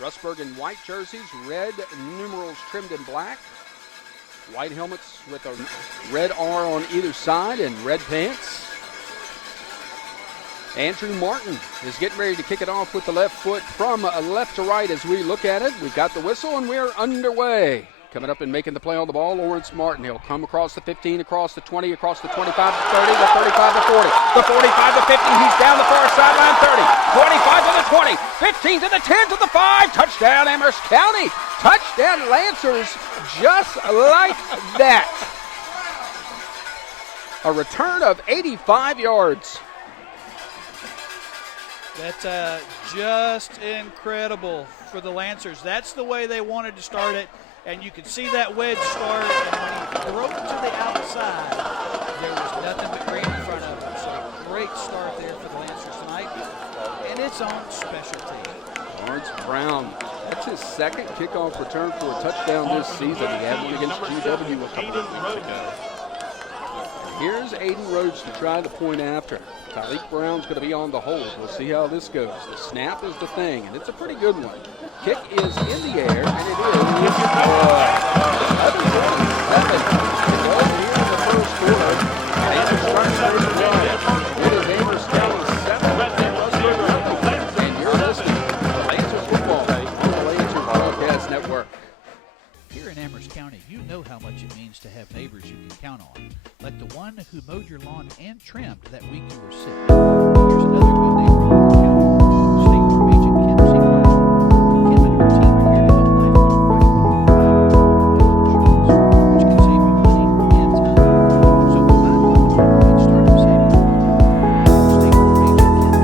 Rustburg in white jerseys, red numerals trimmed in black. White helmets with a red R on either side and red pants. Andrew Martin is getting ready to kick it off with the left foot from left to right as we look at it. We've got the whistle and we're underway. Coming up and making the play on the ball, Lawrence Martin. He'll come across the 15, across the 20, across the 25 to 30, the 35 to 40, the 45 to 50. He's down the far sideline, 30, 25 to the 20, 15 to the 10 to the 5. Touchdown, Amherst County. Touchdown, Lancers, just like that. A return of 85 yards. That's just incredible for the Lancers. That's the way they wanted to start it. And you could see that wedge start, and when he broke to the outside, there was nothing but green in front of him. So a great start there for the Lancers tonight, and it's on specialty. Lawrence Brown, that's his second kickoff return for a touchdown this season. He had one against GW a couple of weeks ago. And here's Aiden Rhodes to try the point after. Tyreek Brown's going to be on the hold. We'll see how this goes. The snap is the thing, and it's a pretty good one. Kick is in the air, and it is. 11-27. It's all here in the first quarter. Amherst starts first one. It is Amherst County 7. And you're listening to the Lancers football on the Lancers Broadcast Network. Here in Amherst County, you know how much it means to have neighbors you can count on, like the one who mowed your lawn and trimmed that week you were sick. Here's another good neighbor in Amherst County. State Farm Agent Kim Seagull. Kim and her team are here to help life go right when you provide auto insurance, which can save you money and time. So provide auto and start saving. State Farm Agent Kim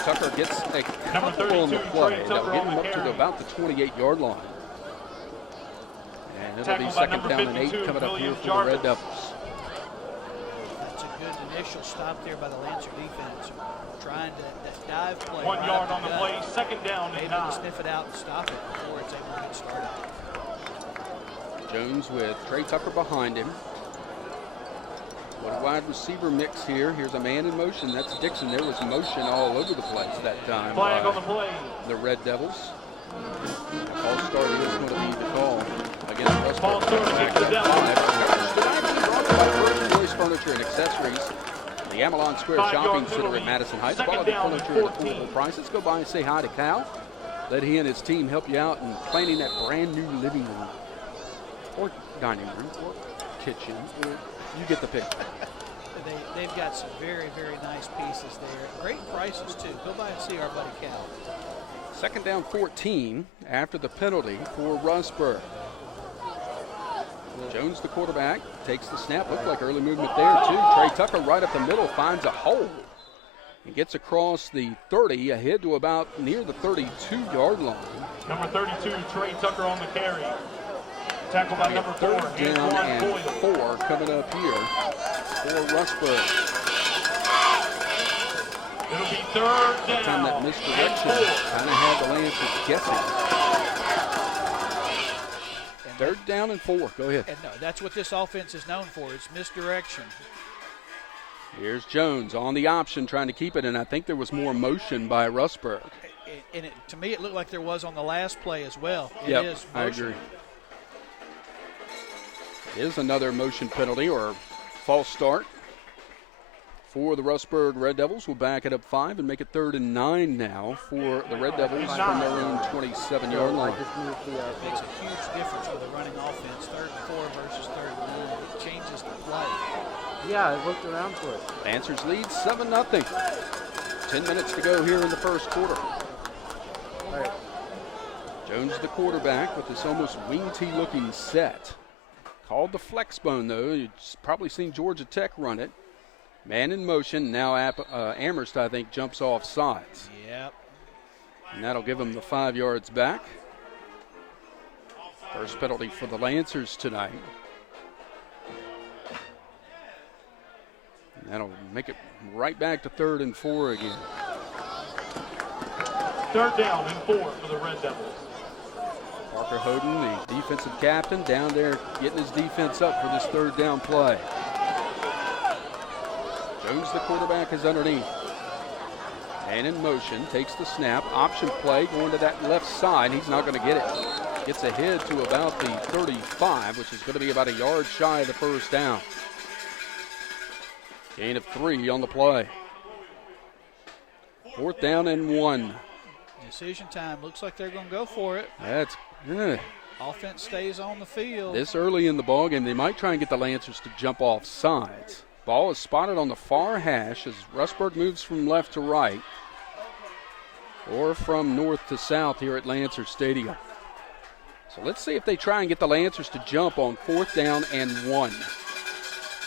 Tucker gets a couple on the play. They'll get him up to about the 28-yard line. And it'll be second down and 8 coming up here for the Red Devils. That's a good initial stop there by the Lancer defense. Trying to that dive play. 1 yard on the play, second down and 9. Able to sniff it out and stop it before it's able to get started. Jones with Trey Tucker behind him. What a wide receiver mix here. Here's a man in motion. That's Dixon. There was motion all over the place that time. Flag on the play. The Red Devils. All start is going to be the call against Rustburg. Ball start against the Devils. Boys Furniture and Accessories. The Avalon Square Shopping Center in Madison Heights. Quality furniture at affordable prices. Go by and say hi to Cal. Let he and his team help you out in planning that brand new living room or dining room or kitchen. You get the picture. They've got some very, very nice pieces there. Great prices, too. Go by and see our buddy Cal. Second down 14 after the penalty for Rustburg. Jones, the quarterback, takes the snap. Looked like early movement there, too. Trey Tucker right up the middle finds a hole. He gets across the 30, ahead to about near the 32-yard line. Number 32, Trey Tucker on the carry. Tackled by number 4, Third down and 4 coming up here for Rustburg. It'll be third down. Time that misdirection kind of had the Lancers guessing. Third down and 4. Go ahead. And no, that's what this offense is known for. It's misdirection. Here's Jones on the option trying to keep it, and I think there was more motion by Rustburg. And to me, it looked like there was on the last play as well. It Yep, is I motion. agree. It is another motion penalty or false start for the Rustburg Red Devils. We'll back it up 5 and make it 3rd and 9 now for the Red Devils from their own 27-yard line. It makes a huge difference with a running offense. 3rd and 4 versus 3rd and 9. It changes the play. Yeah, I looked around for it. Lancers lead 7-0. 10 minutes to go here in the first quarter. All right. Jones, the quarterback, with this almost wing tee looking set. Called the flex bone, though. You've probably seen Georgia Tech run it. Man in motion. Now Amherst, I think, jumps off sides. Yep. And that'll give him the 5 yards back. First penalty for the Lancers tonight. And that'll make it right back to 3rd and 4 again. Third down and 4 for the Red Devils. Parker Hoden, the defensive captain, down there getting his defense up for this 3rd down play. Jones, the quarterback, is underneath. And in motion, takes the snap. Option play going to that left side. He's not going to get it. Gets ahead to about the 35, which is going to be about a yard shy of the first down. Gain of 3 on the play. 4th down and 1. Decision time. Looks like they're going to go for it. That's good. Offense stays on the field. This early in the ballgame, they might try and get the Lancers to jump off sides. Ball is spotted on the far hash as Rustburg moves from left to right or from north to south here at Lancer Stadium. So let's see if they try and get the Lancers to jump on 4th down and 1.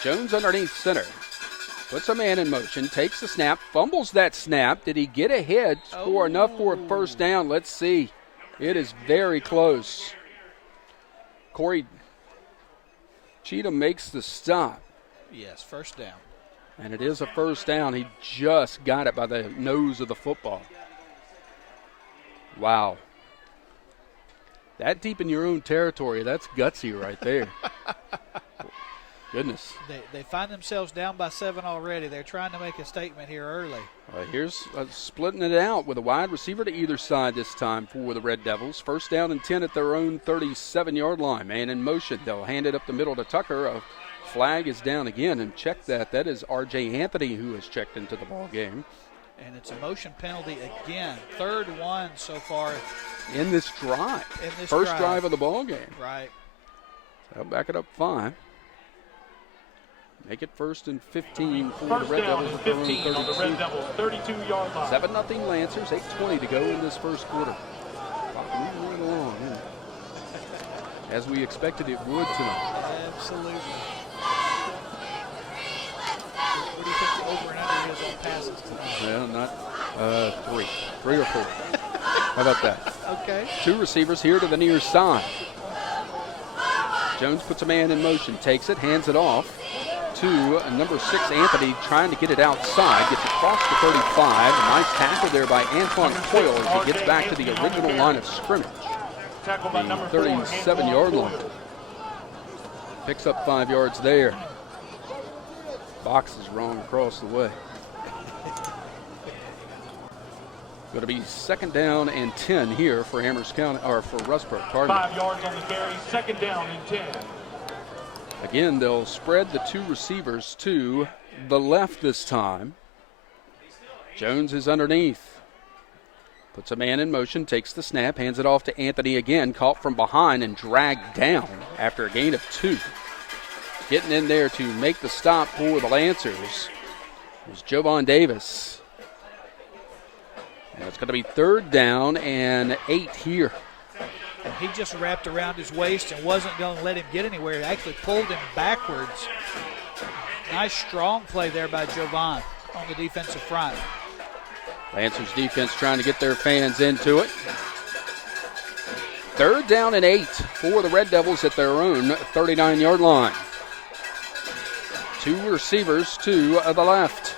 Jones underneath center. Puts a man in motion, takes the snap, fumbles that snap. Did he get ahead, score enough for a first down? Let's see. It is very close. Corey Cheatham makes the stop. Yes, first down. And it is a first down. He just got it by the nose of the football. Wow. That deep in your own territory, that's gutsy right there. Goodness. They find themselves down by 7 already. They're trying to make a statement here early. Here's splitting it out with a wide receiver to either side this time for the Red Devils. First down and 10 at their own 37-yard line. Man in motion. They'll hand it up the middle to Tucker. A flag is down again, and check that. That is R.J. Anthony who has checked into the ball game. And it's a motion penalty again. 3rd and 1 so far. In this drive. First drive of the ball game. Right. So I'll back it up 5. Make it 1st and 15 for First the Red down Devils. and 15 on the Red Devils, 32-yard line. 7-0 Lancers, 8:20 to go in this first quarter. Moving right along, isn't it? As we expected it would tonight. Absolutely. What do you think the over and under is on passes tonight? Well, not 3 or 4. How about that? Okay. 2 receivers here to the near side. Jones puts a man in motion, takes it, hands it off to number 6, Anthony, trying to get it outside. Gets across the 35. A nice tackle there by Antoine Coyle as he gets back to the original line of scrimmage. The 37-yard line. Picks up 5 yards there. Box is wrong across the way. Going to be 2nd down and 10 here for Amherst County, or for Rustburg. 5 yards on the carry, 2nd down and 10. Again, they'll spread the 2 receivers to the left this time. Jones is underneath. Puts a man in motion, takes the snap, hands it off to Anthony again, caught from behind and dragged down after a gain of 2. getting in there to make the stop for the Lancers was Jovan Davis. And it's going to be 3rd down and 8 here. He just wrapped around his waist and wasn't going to let him get anywhere. It actually pulled him backwards. Nice strong play there by Jovan on the defensive front. Lancers defense trying to get their fans into it. 3rd down and 8 for the Red Devils at their own 39-yard line. 2 receivers to the left.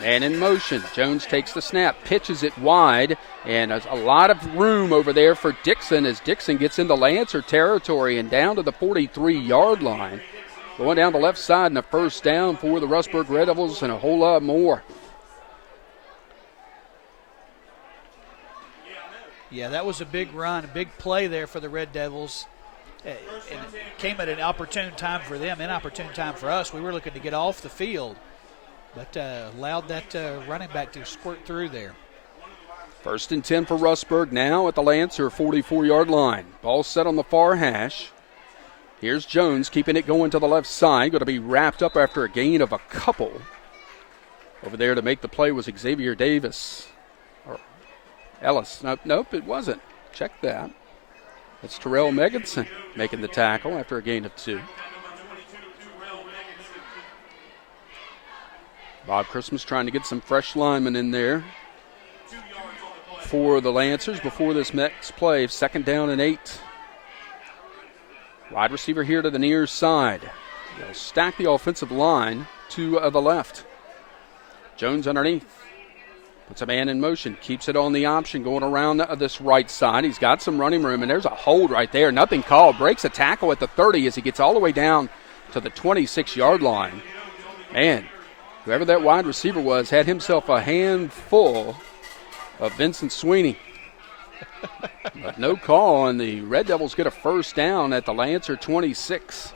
Man in motion. Jones takes the snap, pitches it wide, and there's a lot of room over there for Dixon as Dixon gets into Lancer territory and down to the 43-yard line. Going down the left side and a 1st down for the Rustburg Red Devils and a whole lot more. Yeah, that was a big run, a big play there for the Red Devils. And it came at an opportune time for them, inopportune time for us. We were looking to get off the field, but allowed that running back to squirt through there. 1st and 10 for Rustburg now at the Lancer 44-yard line. Ball set on the far hash. Here's Jones keeping it going to the left side. Going to be wrapped up after a gain of a couple. Over there to make the play was Xavier Davis. Or Ellis. Nope, it wasn't. Check that. It's Terrell Megginson making the tackle after a gain of 2. Bob Christmas trying to get some fresh linemen in there for the Lancers before this next play. 2nd down and 8. Wide receiver here to the near side. They'll stack the offensive line to the left. Jones underneath. Puts a man in motion. Keeps it on the option going around this right side. He's got some running room, and there's a hold right there. Nothing called. Breaks a tackle at the 30 as he gets all the way down to the 26-yard line. Man, whoever that wide receiver was had himself a handful of Vincent Sweeney. But no call, and the Red Devils get a 1st down at the Lancer 26.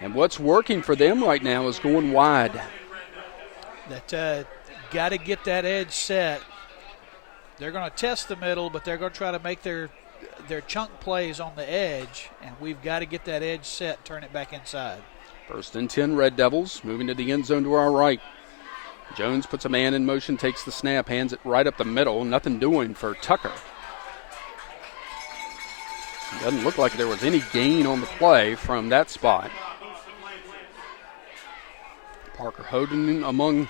And what's working for them right now is going wide. That got to get that edge set. They're going to test the middle, but they're going to try to make their chunk plays on the edge, and we've got to get that edge set, turn it back inside. 1st and 10, Red Devils moving to the end zone to our right. Jones puts a man in motion, takes the snap, hands it right up the middle. Nothing doing for Tucker. Doesn't look like there was any gain on the play from that spot. Parker Hoden among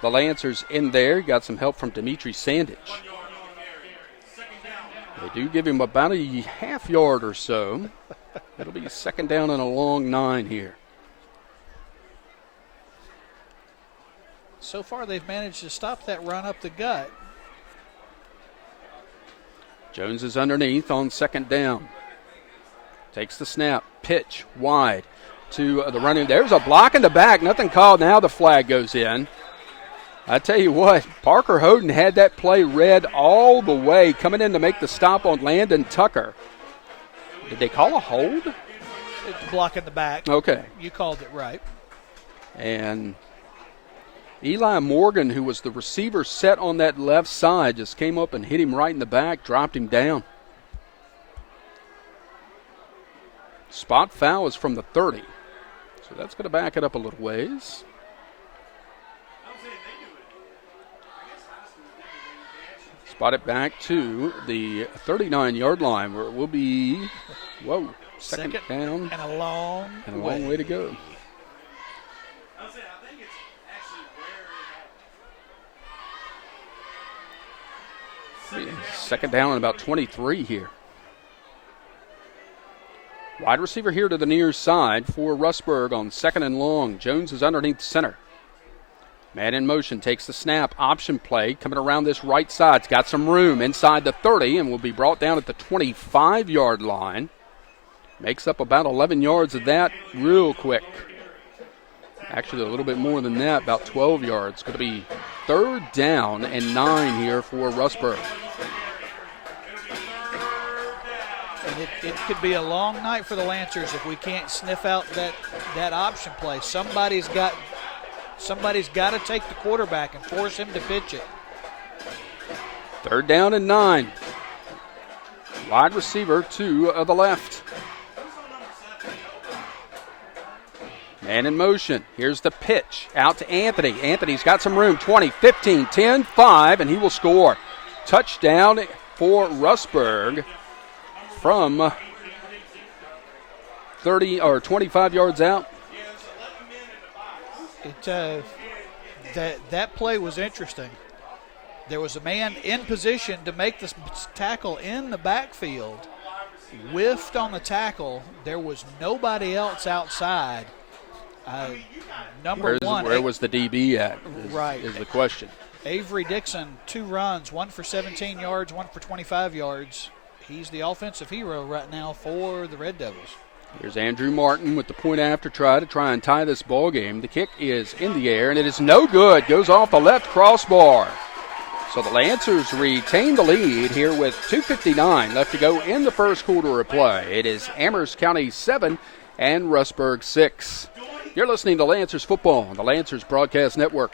the Lancers in there. Got some help from Dimitri Sandage. They do give him about a half yard or so. It'll be 2nd down and a long 9 here. So far, they've managed to stop that run up the gut. Jones is underneath on 2nd down. Takes the snap, pitch wide to the running. There's a block in the back. Nothing called. Now the flag goes in. I tell you what, Parker Hoden had that play read all the way, coming in to make the stop on Landon Tucker. Did they call a hold? It's a block in the back. Okay. You called it right. And Eli Morgan, who was the receiver set on that left side, just came up and hit him right in the back, dropped him down. Spot foul is from the 30. So that's going to back it up a little ways. Spot it back to the 39-yard line where it will be, second down. And a long way to go. Second down and about 23 here. Wide receiver here to the near side for Rustburg on 2nd and long. Jones is underneath center. Man in motion, takes the snap, option play, coming around this right side. It's got some room inside the 30 and will be brought down at the 25-yard line. Makes up about 11 yards of that real quick. Actually, a little bit more than that, about 12 yards. Going to be 3rd down and 9 here for Rustburg. And it could be a long night for the Lancers if we can't sniff out that option play. Somebody's got to take the quarterback and force him to pitch it. 3rd down and 9. Wide receiver to the left. Man in motion. Here's the pitch out to Anthony. Anthony's got some room. 20, 15, 10, 5, and he will score. Touchdown for Rustburg from 30 or 25 yards out. That play was interesting. There was a man in position to make the tackle in the backfield. Whiffed on the tackle. There was nobody else outside. Where was the DB at? Right. Is the question. Avery Dixon, 2 runs, 1 for 17 yards, 1 for 25 yards. He's the offensive hero right now for the Red Devils. Here's Andrew Martin with the point after try to try and tie this ball game. The kick is in the air, and it is no good. Goes off the left crossbar. So the Lancers retain the lead here with 2:59 left to go in the first quarter of play. It is Amherst County 7 and Rustburg 6. You're listening to Lancers football on the Lancers Broadcast Network.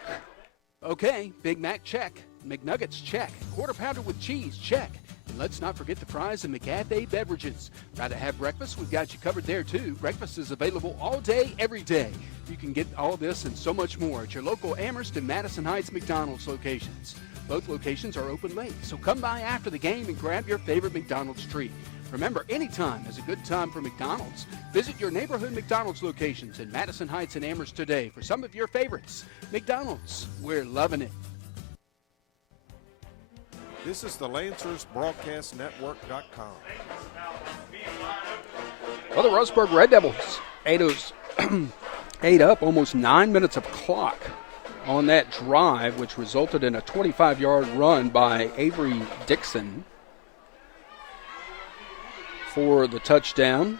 Okay, Big Mac, check. McNuggets, check. Quarter pounder with cheese, check. And let's not forget the fries and McCafe beverages. Rather have breakfast? We've got you covered there, too. Breakfast is available all day, every day. You can get all this and so much more at your local Amherst and Madison Heights McDonald's locations. Both locations are open late, so come by after the game and grab your favorite McDonald's treat. Remember, anytime is a good time for McDonald's. Visit your neighborhood McDonald's locations in Madison Heights and Amherst today for some of your favorites. McDonald's, we're loving it. This is the Lancers Broadcast Network.com. Well, the Rustburg Red Devils ate up almost 9 minutes of clock on that drive, which resulted in a 25-yard run by Avery Dixon for the touchdown.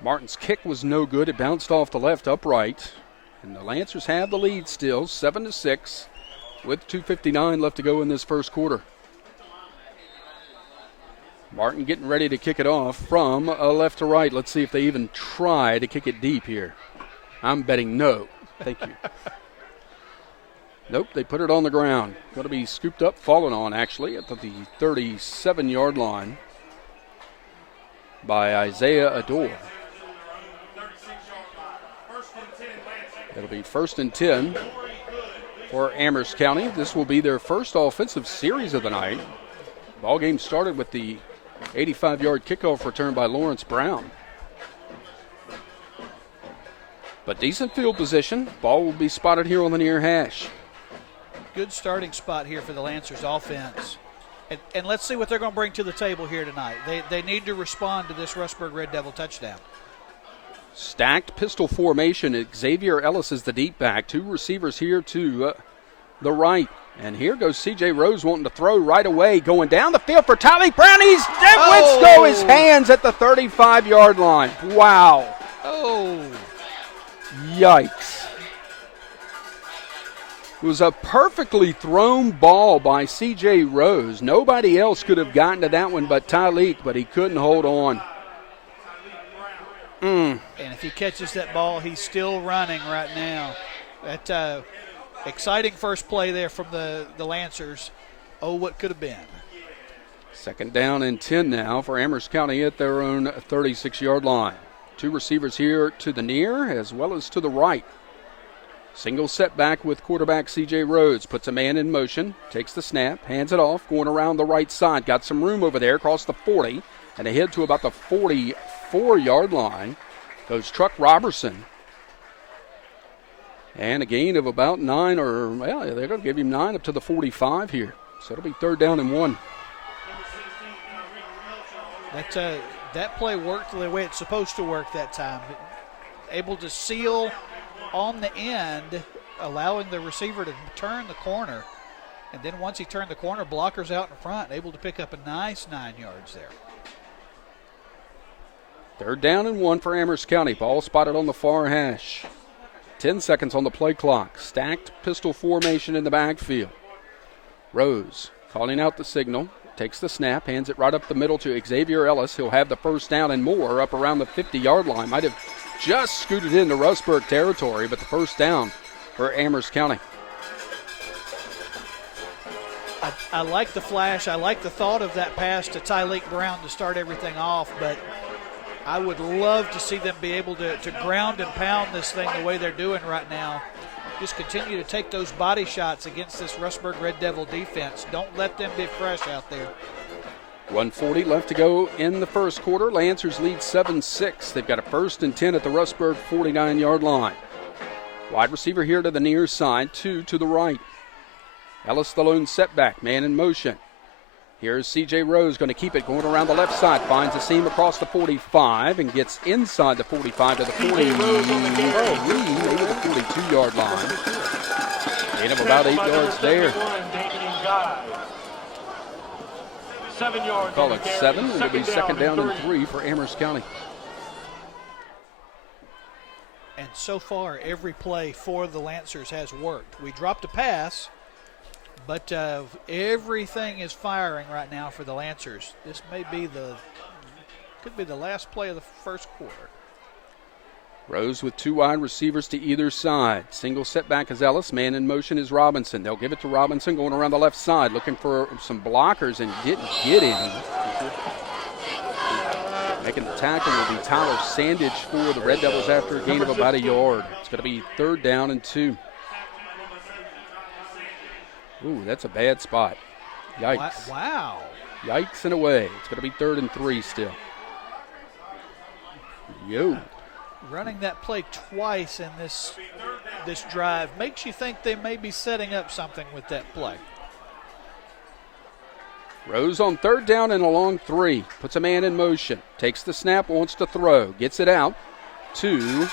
Martin's kick was no good. It bounced off the left upright. And the Lancers have the lead still, 7-6, with 2:59 left to go in this first quarter. Martin getting ready to kick it off from left to right. Let's see if they even try to kick it deep here. I'm betting no. Thank you. Nope, they put it on the ground. Going to be scooped up, fallen on actually, at the 37-yard line by Isaiah Adore. It'll be 1st and 10 for Amherst County. This will be their first offensive series of the night. Ball game started with the 85-yard kickoff return by Lawrence Brown. But decent field position. Ball will be spotted here on the near hash. Good starting spot here for the Lancers offense. And let's see what they're going to bring to the table here tonight. They need to respond to this Rustburg Red Devil touchdown. Stacked pistol formation. Xavier Ellis is the deep back. 2 receivers here to the right. And here goes C.J. Rose wanting to throw right away. Going down the field for Tylee Brown. He's lets go his hands at the 35-yard line. Wow. Oh. Yikes. It was a perfectly thrown ball by C.J. Rose. Nobody else could have gotten to that one but Tyleek, but he couldn't hold on. And if he catches that ball, he's still running right now. That exciting first play there from the Lancers. Oh, what could have been. 2nd down and 10 now for Amherst County at their own 36-yard line. 2 receivers here to the near as well as to the right. Single setback with quarterback C.J. Rhodes. Puts a man in motion, takes the snap, hands it off, going around the right side. Got some room over there, across the 40, and ahead to about the 44-yard line goes Truck Robertson. And a gain of about 9, or, well, they're going to give him 9 up to the 45 here. So it'll be 3rd down and 1. That play worked the way it's supposed to work that time. Able to seal on the end, allowing the receiver to turn the corner. And then once he turned the corner, blockers out in front, able to pick up a nice 9 yards there. 3rd down and 1 for Amherst County. Ball spotted on the far hash. 10 seconds on the play clock. Stacked pistol formation in the backfield. Rose calling out the signal. Takes the snap, hands it right up the middle to Xavier Ellis. He'll have the 1st down and more up around the 50-yard line. Might have just scooted into Rustburg territory, but the 1st down for Amherst County. I like the flash. I like the thought of that pass to Tyleek Brown to start everything off, but I would love to see them be able to ground and pound this thing the way they're doing right now. Just continue to take those body shots against this Rustburg Red Devil defense. Don't let them be fresh out there. 1:40 left to go in the first quarter. Lancers lead 7-6. They've got a 1st and 10 at the Rustburg 49-yard line. Wide receiver here to the near side, 2 to the right. Ellis the lone setback, man in motion. Here's C.J. Rose going to keep it going around the left side. Finds a seam across the 45 and gets inside the 45 to the 40. Maybe the 42-yard line. Gain of about 8 yards there. 7 yards. Call it 7. It'll be second down and 3 for Amherst County. And so far, every play for the Lancers has worked. We dropped a pass, but everything is firing right now for the Lancers. This may be could be the last play of the first quarter. Rose with 2 wide receivers to either side. Single setback is Ellis. Man in motion is Robinson. They'll give it to Robinson going around the left side, looking for some blockers and didn't get any. Making the tackle will be Tyler Sandage for the Red Devils after a gain of about a yard. It's going to be 3rd down and 2. Ooh, that's a bad spot. Yikes. Wow. Yikes and away. It's going to be 3rd and 3 still. Yo. Running that play twice in this drive makes you think they may be setting up something with that play. Rose on 3rd down and a long 3. Puts a man in motion. Takes the snap, wants to throw. Gets it out to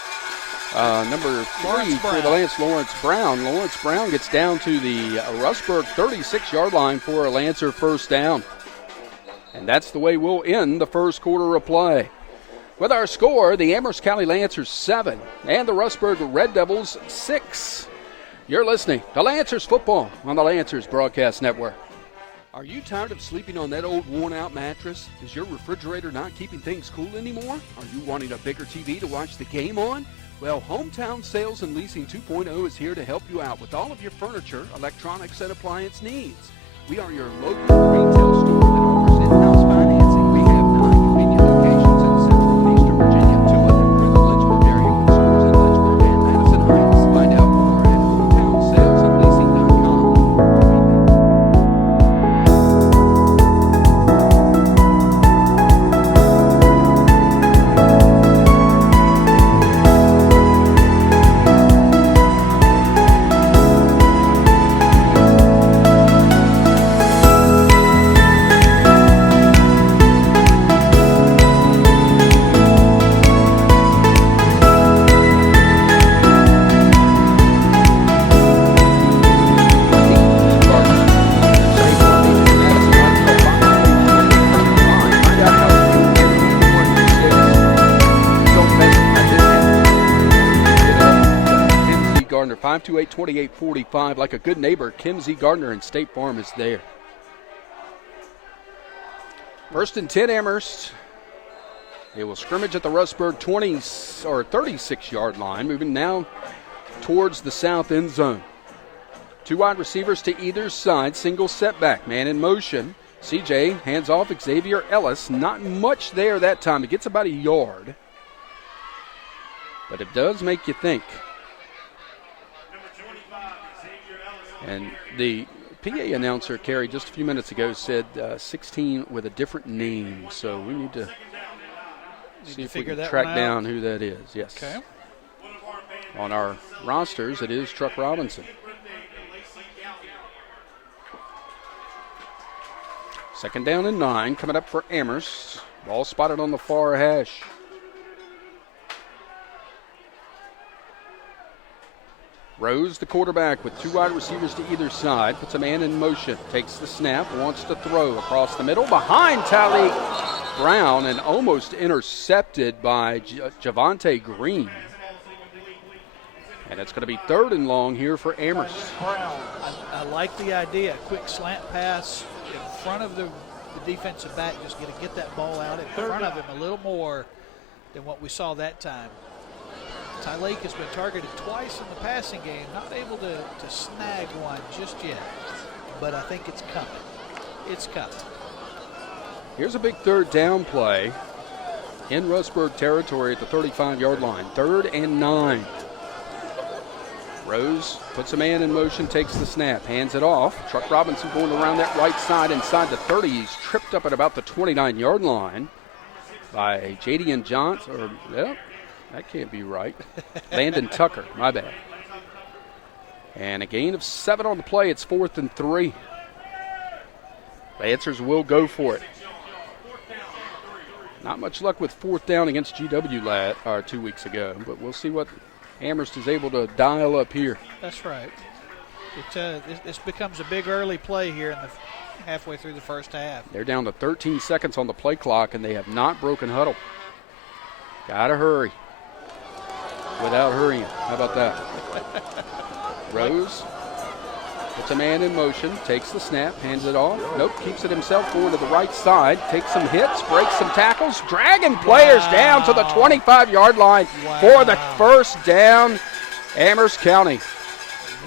number 3 for the Lance, Lawrence Brown. Lawrence Brown gets down to the Rustburg 36-yard line for a Lancer 1st down. And that's the way we'll end the first quarter of play. With our score, the Amherst County Lancers 7 and the Rustburg Red Devils 6. You're listening to Lancers football on the Lancers Broadcast Network. Are you tired of sleeping on that old worn-out mattress? Is your refrigerator not keeping things cool anymore? Are you wanting a bigger TV to watch the game on? Well, Hometown Sales and Leasing 2.0 is here to help you out with all of your furniture, electronics, and appliance needs. We are your local retail store that offers in-house financing. We have 9 convenient locations in Central and Eastern Virginia, 2 of them are in the Lynchburg area with stores in Lynchburg and Madison Heights. Find out more at hometownsalesandleasing.com. Gardner, 528-2845. Like a good neighbor, Kimsey Gardner and State Farm is there. 1st and 10 Amherst. They will scrimmage at the Rustburg 36-yard line, moving now towards the south end zone. 2 wide receivers to either side, single setback, man in motion. CJ hands off Xavier Ellis. Not much there that time. It gets about a yard. But it does make you think. And the PA announcer, Carrie, just a few minutes ago said 16 with a different name. So we need to see if we can track down who that is. Yes. Okay. On our rosters, it is Truck Robinson. 2nd down and 9 coming up for Amherst. Ball spotted on the far hash. Rose, the quarterback, with 2 wide receivers to either side, puts a man in motion, takes the snap, wants to throw across the middle, behind Talik Brown, and almost intercepted by Javante Green. And it's going to be 3rd and long here for Amherst. I like the idea. A quick slant pass in front of the defensive back, just going to get that ball out in front of him a little more than what we saw that time. Ty Lake has been targeted twice in the passing game, not able to snag one just yet, but I think it's coming. It's coming. Here's a big 3rd down play in Rustburg territory at the 35-yard line. 3rd and 9. Rose puts a man in motion, takes the snap, hands it off. Truck Robinson going around that right side inside the 30. He's tripped up at about the 29-yard line by Jadian Johnson. Or, yep, that can't be right. Landon Tucker, my bad. And a gain of 7 on the play. It's 4th and 3. Lancers will go for it. Not much luck with 4th down against GW 2 weeks ago, but we'll see what Amherst is able to dial up here. That's right. This becomes a big early play here in the halfway through the first half. They're down to 13 seconds on the play clock, and they have not broken huddle. Gotta hurry without hurrying. How about that? Rose puts a man in motion, takes the snap, hands it off. Nope, keeps it himself going to the right side, takes some hits, breaks some tackles, dragging players down to the 25-yard line for the first down. Amherst County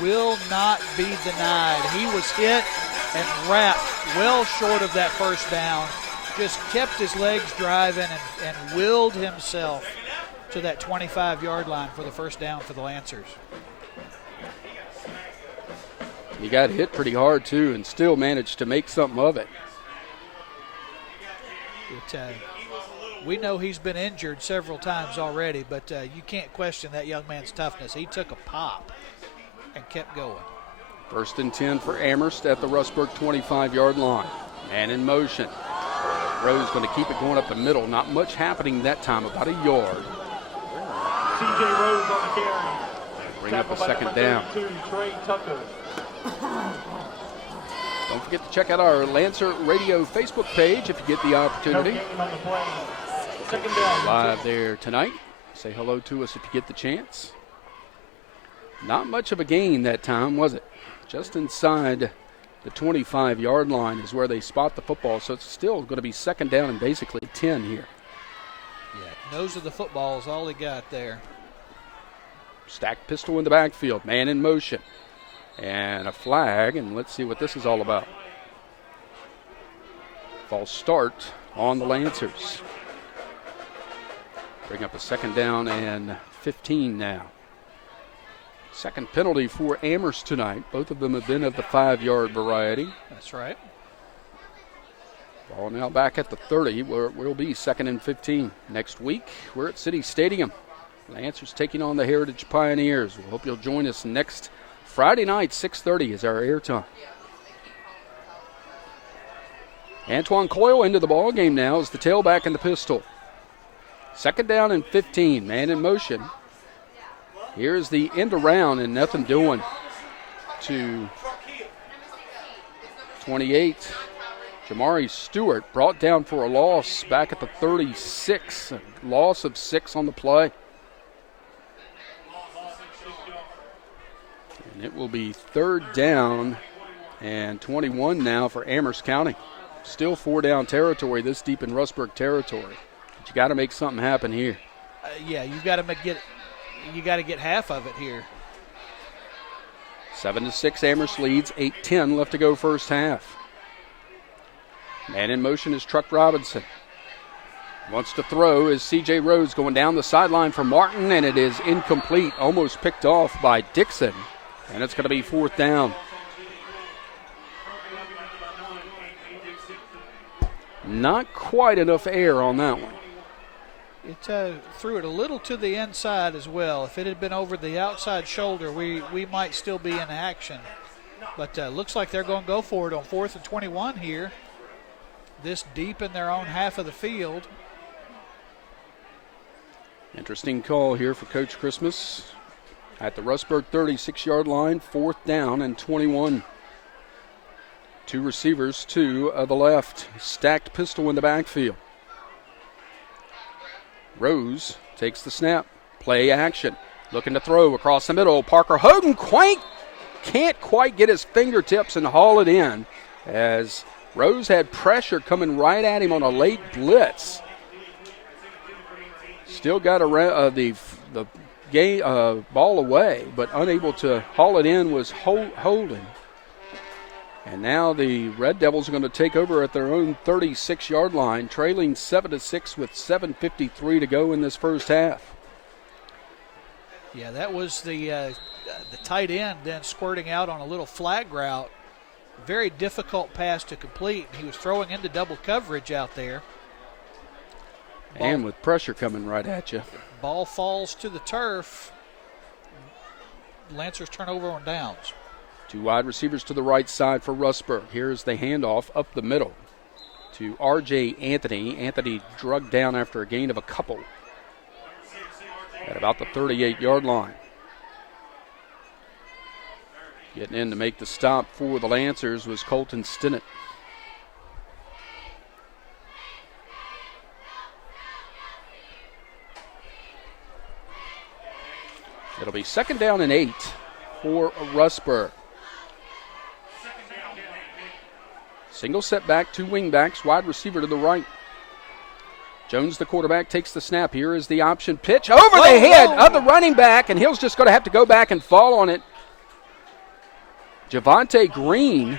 will not be denied. He was hit and wrapped well short of that first down. Just kept his legs driving and willed himself to that 25-yard line for the first down for the Lancers. He got hit pretty hard, too, and still managed to make something of it. We know he's been injured several times already, but you can't question that young man's toughness. He took a pop and kept going. 1st and 10 for Amherst at the Rustburg 25-yard line. Man in motion. Rose going to keep it going up the middle. Not much happening that time, about a yard. C.J. Rose on the carry. Bring up a second down. Trey Tucker. Don't forget to check out our Lancer Radio Facebook page if you get the opportunity. No gain on the play. Second down. Live there tonight. Say hello to us if you get the chance. Not much of a gain that time, was it? Just inside the 25-yard line is where they spot the football, so it's still going to be second down and basically 10 here. Yeah, nose of the football is all he got there. Stacked pistol in the backfield, man in motion. And a flag, and let's see what this is all about. False start on the Lancers. Bring up a second down and 15 now. Second penalty for Amherst tonight. Both of them have been of the 5-yard variety. That's right. Ball now back at the 30, where it will be 2nd and 15. Next week, we're at City Stadium. Lancers taking on the Heritage Pioneers. We hope you'll join us next Friday night, 6:30 is our airtime. Antoine Coyle into the ball game now as the tailback in the pistol. Second down and 15, man in motion. Here's the end around and nothing doing to 28. Jamari Stewart brought down for a loss back at the 36. A loss of 6 on the play. And it will be 3rd down and 21 now for Amherst County. Still 4-down territory this deep in Rustburg territory. But you got to make something happen here. Yeah, you got to get half of it here. 7-6 Amherst leads, 8:10 left to go first half. Man in motion is Truck Robinson. Wants to throw is C.J. Rhodes going down the sideline for Martin, and it is incomplete, almost picked off by Dixon. And it's going to be 4th down. Not quite enough air on that one. It threw it a little to the inside as well. If it had been over the outside shoulder, we might still be in action. But looks like they're going to go for it on 4th and 21 here. This deep in their own half of the field. Interesting call here for Coach Christmas. At the Rustburg 36-yard line, 4th down and 21. 2 receivers, 2 of the left. Stacked pistol in the backfield. Rose takes the snap. Play action. Looking to throw across the middle. Parker Hogan can't quite get his fingertips and haul it in as Rose had pressure coming right at him on a late blitz. Still got the ball away, but unable to haul it in was Holden. And now the Red Devils are going to take over at their own 36-yard line, trailing 7-6 with 7:53 to go in this first half. Yeah, that was the tight end then squirting out on a little flag route. Very difficult pass to complete. He was throwing into double coverage out there. And with pressure coming right at you. Ball falls to the turf. Lancers turn over on downs. Two wide receivers to the right side for Rustburg. Here's the handoff up the middle to R.J. Anthony. Anthony drugged down after a gain of a couple at about the 38-yard line. Getting in to make the stop for the Lancers was Colton Stinnett. It'll be 2nd down and 8 for Rustburg. Single setback, 2 wingbacks, wide receiver to the right. Jones, the quarterback, takes the snap. Here is the option pitch over the head of the running back, and Hill's just going to have to go back and fall on it. Javante Green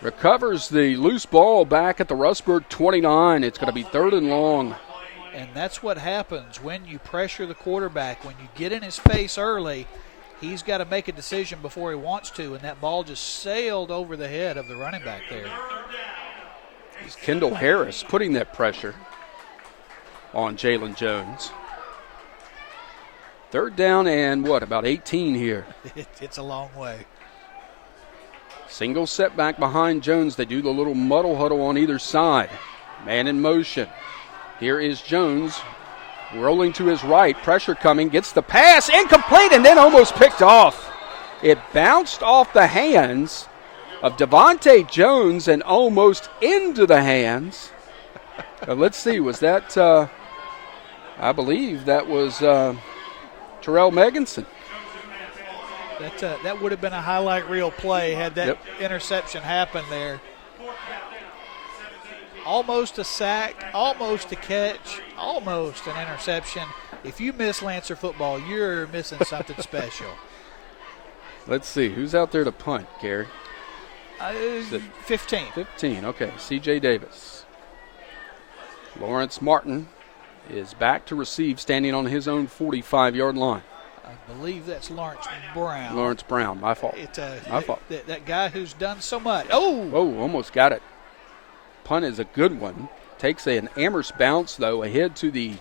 recovers the loose ball back at the Rustburg 29. It's going to be 3rd and long. And that's what happens when you pressure the quarterback. When you get in his face early, he's got to make a decision before he wants to, and that ball just sailed over the head of the running back there. It's Kendall Harris putting that pressure on Jalen Jones. 3rd down and about 18 here. It's a long way. Single setback behind Jones. They do the little muddle huddle on either side. Man in motion. Here is Jones rolling to his right. Pressure coming. Gets the pass. Incomplete and then almost picked off. It bounced off the hands of Devontae Jones and almost into the hands. Let's see. Was that, I believe that was Terrell Meganson. That would have been a highlight reel play had that interception happened there. Almost a sack, almost a catch, almost an interception. If you miss Lancer football, you're missing something special. Let's see. Who's out there to punt, Gary? 15. 15, okay. C.J. Davis. Lawrence Martin is back to receive, standing on his own 45-yard line. I believe that's Lawrence Brown. Lawrence Brown, my fault. My fault. That guy who's done so much. Oh, almost got it. Punt is a good one. Takes an Amherst bounce, though, ahead to the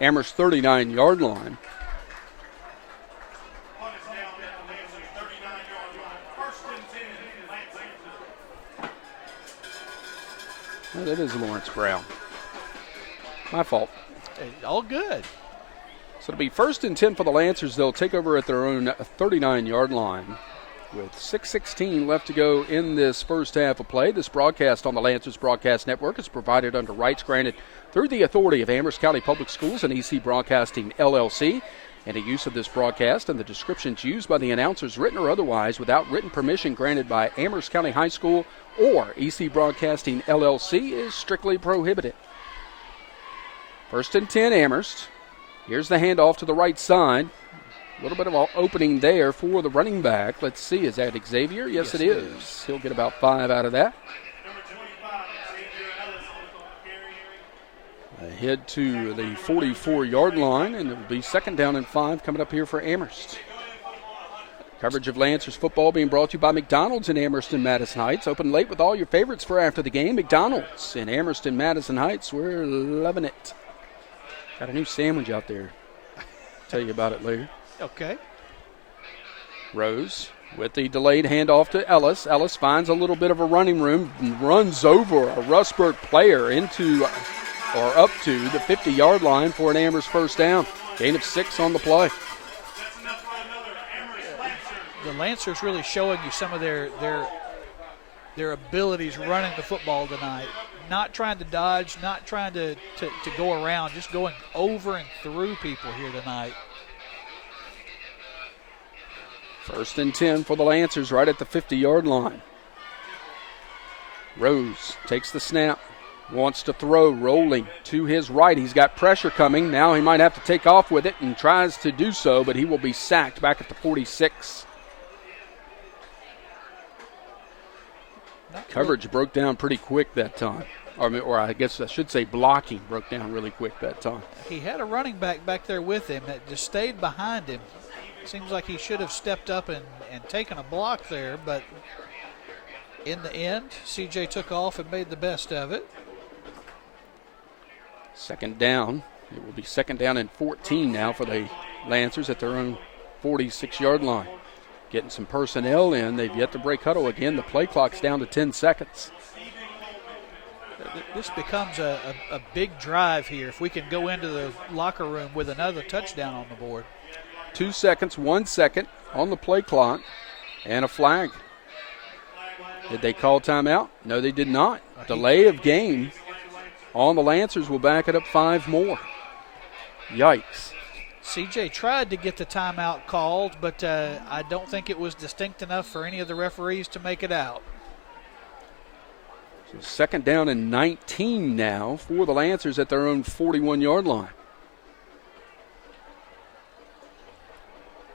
Amherst 39-yard line. Oh, that is Lawrence Brown. My fault. All good. So it'll be 1st and 10 for the Lancers. They'll take over at their own 39-yard line with 6:16 left to go in this first half of play. This broadcast on the Lancers Broadcast Network is provided under rights granted through the authority of Amherst County Public Schools and EC Broadcasting, LLC. Any use of this broadcast and the descriptions used by the announcers, written or otherwise, without written permission granted by Amherst County High School or EC Broadcasting, LLC, is strictly prohibited. 1st and 10, Amherst. Here's the handoff to the right side. A little bit of an opening there for the running back. Let's see, is that Xavier? Yes, it is. He'll get about 5 out of that. Ahead to the 44-yard line, and it will be 2nd down and 5 coming up here for Amherst. Coverage of Lancers football being brought to you by McDonald's in Amherst and Madison Heights. Open late with all your favorites for after the game. McDonald's in Amherst and Madison Heights. We're loving it. Got a new sandwich out there. Tell you about it later. Okay. Rose with the delayed handoff to Ellis. Ellis finds a little bit of a running room and runs over a Rustburg player into or up to the 50-yard line for an Amherst 1st down. Gain of 6 on the play. The Lancers really showing you some of their abilities running the football tonight. Not trying to dodge, not trying to go around, just going over and through people here tonight. 1st and 10 for the Lancers right at the 50-yard line. Rose takes the snap, wants to throw, rolling to his right. He's got pressure coming. Now he might have to take off with it and tries to do so, but he will be sacked back at the 46. Coverage broke down pretty quick that time. Or I guess I should say blocking broke down really quick that time. He had a running back there with him that just stayed behind him. Seems like he should have stepped up and taken a block there, but in the end, CJ took off and made the best of it. Second down. It will be second down and 14 now for the Lancers at their own 46-yard line. Getting some personnel in. They've yet to break huddle again. The play clock's down to 10 seconds. This becomes a big drive here if we can go into the locker room with another touchdown on the board. 2 seconds, 1 second on the play clock, and a flag. Did they call timeout? No, they did not. Delay of game on the Lancers will back it up 5 more. Yikes. CJ tried to get the timeout called, but I don't think it was distinct enough for any of the referees to make it out. So second down and 19 now for the Lancers at their own 41-yard line.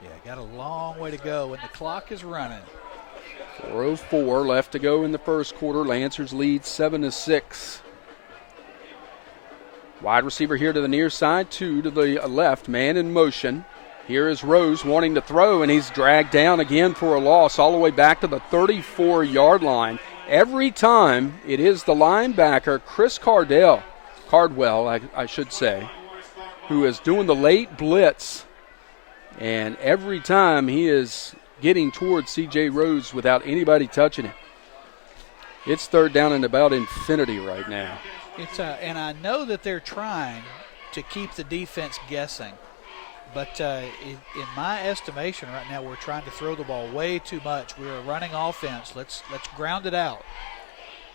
Yeah, got a long way to go, and the clock is running. 4:04 left to go in the first quarter. Lancers lead 7-6. Wide receiver here to the near side, 2 to the left, man in motion. Here is Rose wanting to throw, and he's dragged down again for a loss all the way back to the 34-yard line. Every time it is the linebacker, Chris Cardwell, I should say, who is doing the late blitz. And every time he is getting towards C.J. Rose without anybody touching him. It's third down and about infinity right now. And I know that they're trying to keep the defense guessing, but in my estimation right now, we're trying to throw the ball way too much. We're a running offense. Let's ground it out.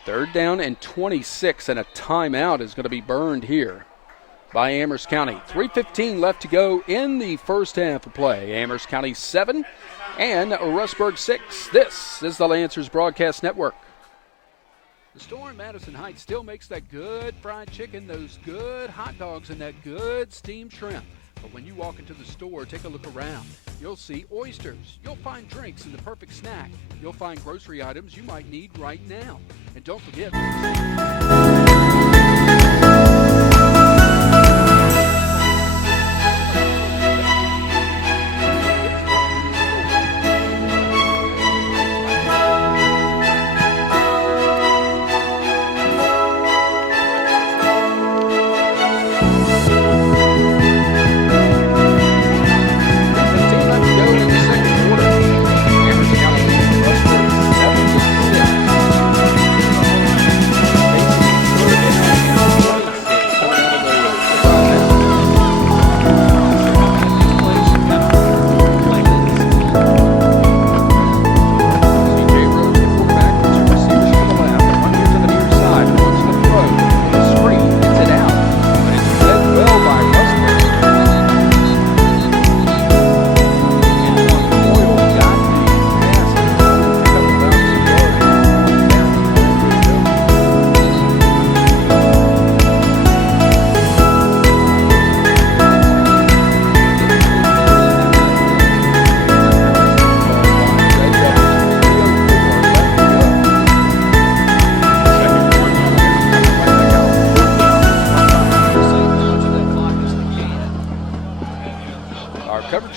Third down and 26, and a timeout is going to be burned here by Amherst County. 3:15 left to go in the first half of play. Amherst County 7 and Rustburg 6. This is the Lancers Broadcast Network. The store in Madison Heights still makes that good fried chicken, those good hot dogs, and that good steamed shrimp. But when you walk into the store, take a look around. You'll see oysters. You'll find drinks and the perfect snack. You'll find grocery items you might need right now. And don't forget...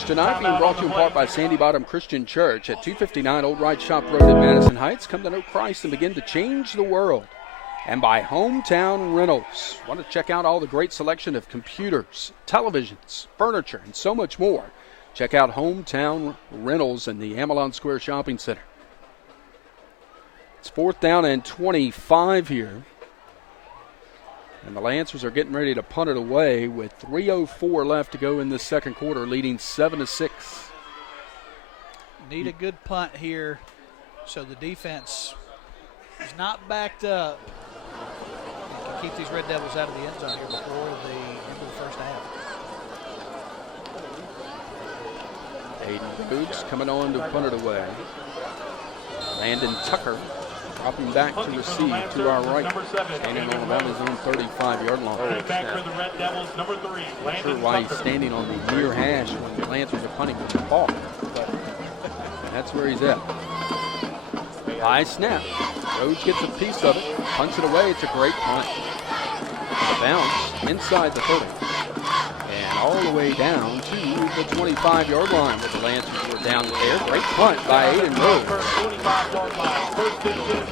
Tonight being brought to you in part by Sandy Bottom Christian Church at 259 Old Wright Shop Road in Madison Heights. Come to know Christ and begin to change the world. And by Hometown Rentals. Want to check out all the great selection of computers, televisions, furniture, and so much more. Check out Hometown Rentals in the Amelon Square Shopping Center. It's fourth down and 25 here. And the Lancers are getting ready to punt it away with 3:04 left to go in the second quarter, leading 7-6. Need a good punt here so the defense is not backed up. And can keep these Red Devils out of the end zone here before the end of the first half. Aiden Boots coming on to punt it away. Landon Tucker dropping back to receive to our right. Standing on about his own 35-yard line. Back for the Red Devils, number 3. Not sure why he's standing on the near hash when the Lancers are punting with the ball. But that's where he's at. High snap. Rhodes gets a piece of it, punts it away. It's a great punt. The bounce inside the 30. And all the way down to the 25-yard line with the Lancers who are down there. Great punt by Aiden Rhodes.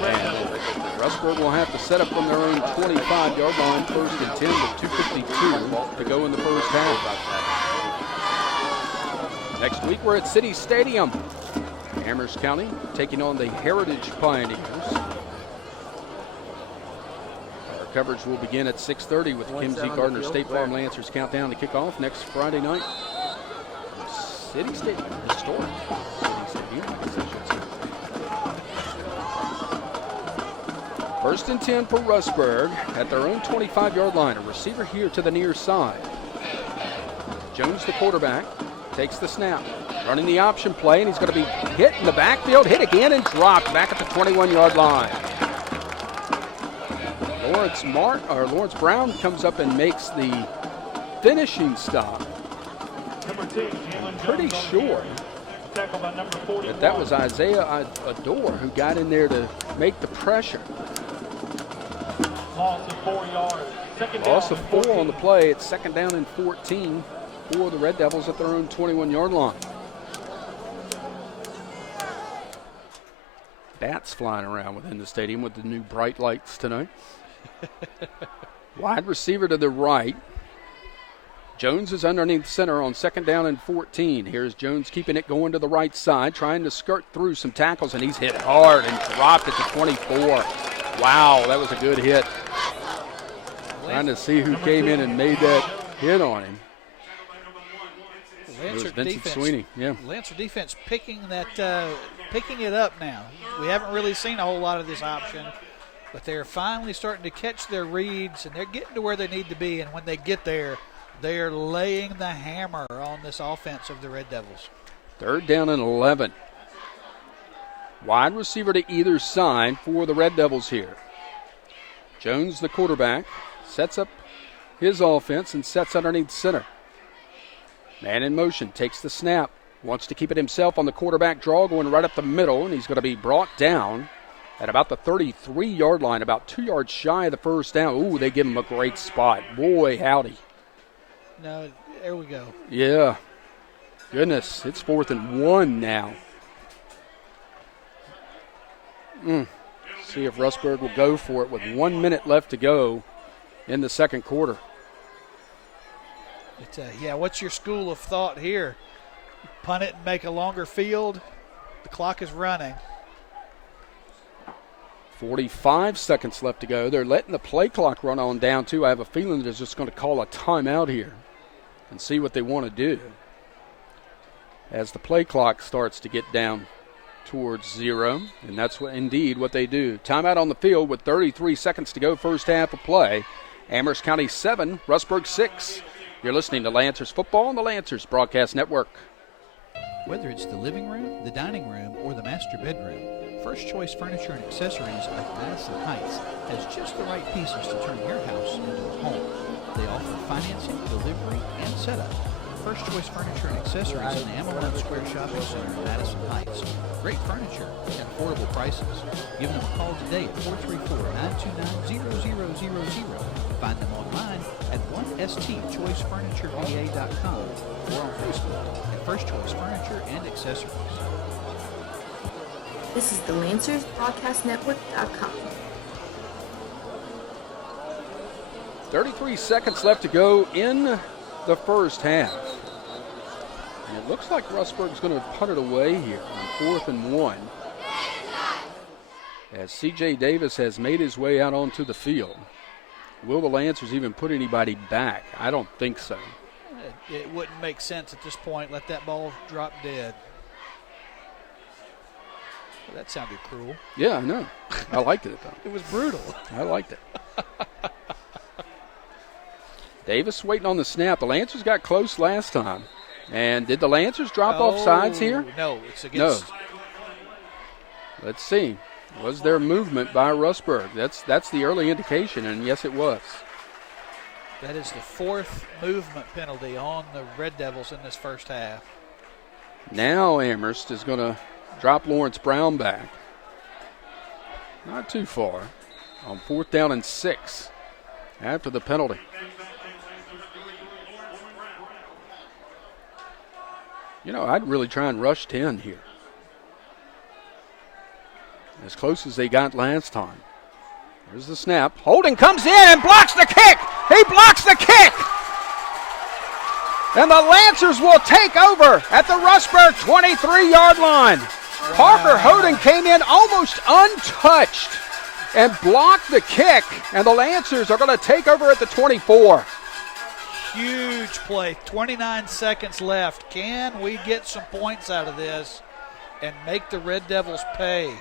And Rustburg will have to set up from their own 25-yard line, 1st and 10 with 2:52 to go in the first half. Next week we're at City Stadium. Amherst County taking on the Heritage Pioneers. Our coverage will begin at 6:30 with Kimsey Gardner State Farm Lancers countdown to kickoff next Friday night. City Stadium, historic City Stadium, I guess I should say. 1st and 10 for Rustburg at their own 25-yard line. A receiver here to the near side. Jones, the quarterback, takes the snap. Running the option play, and he's going to be hit in the backfield, hit again, and dropped back at the 21-yard line. Lawrence Brown comes up and makes the finishing stop. I'm pretty sure that was Isaiah Adore who got in there to make the pressure. Loss of 4 yards. Loss of 4 on the play. It's 2nd down and 14 for the Red Devils at their own 21-yard line. Bats flying around within the stadium with the new bright lights tonight. Wide receiver to the right. Jones is underneath center on 2nd down and 14. Here's Jones keeping it going to the right side, trying to skirt through some tackles, and he's hit hard and dropped at the 24. Wow, that was a good hit. Trying to see who came in and made that hit on him. It was Vincent Sweeney. Yeah. Lancer defense picking it up now. We haven't really seen a whole lot of this option, but they're finally starting to catch their reads, and they're getting to where they need to be. And when they get there, they are laying the hammer on this offense of the Red Devils. 3rd down and 11. Wide receiver to either side for the Red Devils here. Jones, the quarterback, sets up his offense and sets underneath center. Man in motion, takes the snap, wants to keep it himself on the quarterback draw, going right up the middle, and he's going to be brought down at about the 33-yard line, about 2 yards shy of the first down. Ooh, they give him a great spot. Boy, howdy. No, there we go. Yeah. Goodness, it's 4th and 1 now. See if Rustburg will go for it with 1 minute left to go in the second quarter. What's your school of thought here? Punt it and make a longer field. The clock is running. 45 seconds left to go. They're letting the play clock run on down, too. I have a feeling they're just going to call a timeout here and see what they want to do as the play clock starts to get down towards 0, and that's indeed what they do. Timeout on the field with 33 seconds to go, first half of play. Amherst County 7, Rustburg 6. You're listening to Lancers Football on the Lancers Broadcast Network. Whether it's the living room, the dining room, or the master bedroom, First Choice Furniture and Accessories of Madison Heights has just the right pieces to turn your house into a home. They offer financing, delivery, and setup. First Choice Furniture and Accessories in the Amherst Square Shopping Center in Madison Heights. Great furniture and affordable prices. Give them a call today at 434-929-0000. Find them online at 1stchoicefurnitureVA.com or on Facebook at First Choice Furniture and Accessories. This is the Lancers Broadcast-Network.com. 33 seconds left to go in the first half. And it looks like Rustburg's going to punt it away here on 4th and 1. As C.J. Davis has made his way out onto the field. Will the Lancers even put anybody back? I don't think so. It wouldn't make sense at this point. Let that ball drop dead. Well, that sounded cruel. Yeah, I know. I liked it, though. It was brutal. I liked it. Davis waiting on the snap. The Lancers got close last time. And did the Lancers drop off sides here? No, it's against. No. Let's see. Was there movement by Rustburg? That's the early indication, and yes, it was. That is the 4th movement penalty on the Red Devils in this first half. Now Amherst is going to drop Lawrence Brown back. Not too far. On 4th down and 6 after the penalty. You know, I'd really try and rush 10 here. As close as they got last time. Here's the snap. Holding comes in and blocks the kick. He blocks the kick. And the Lancers will take over at the Rustburg 23-yard line. Wow. Parker Hoden came in almost untouched and blocked the kick. And the Lancers are going to take over at the 24. Huge play. 29 seconds left. Can we get some points out of this and make the Red Devils pay?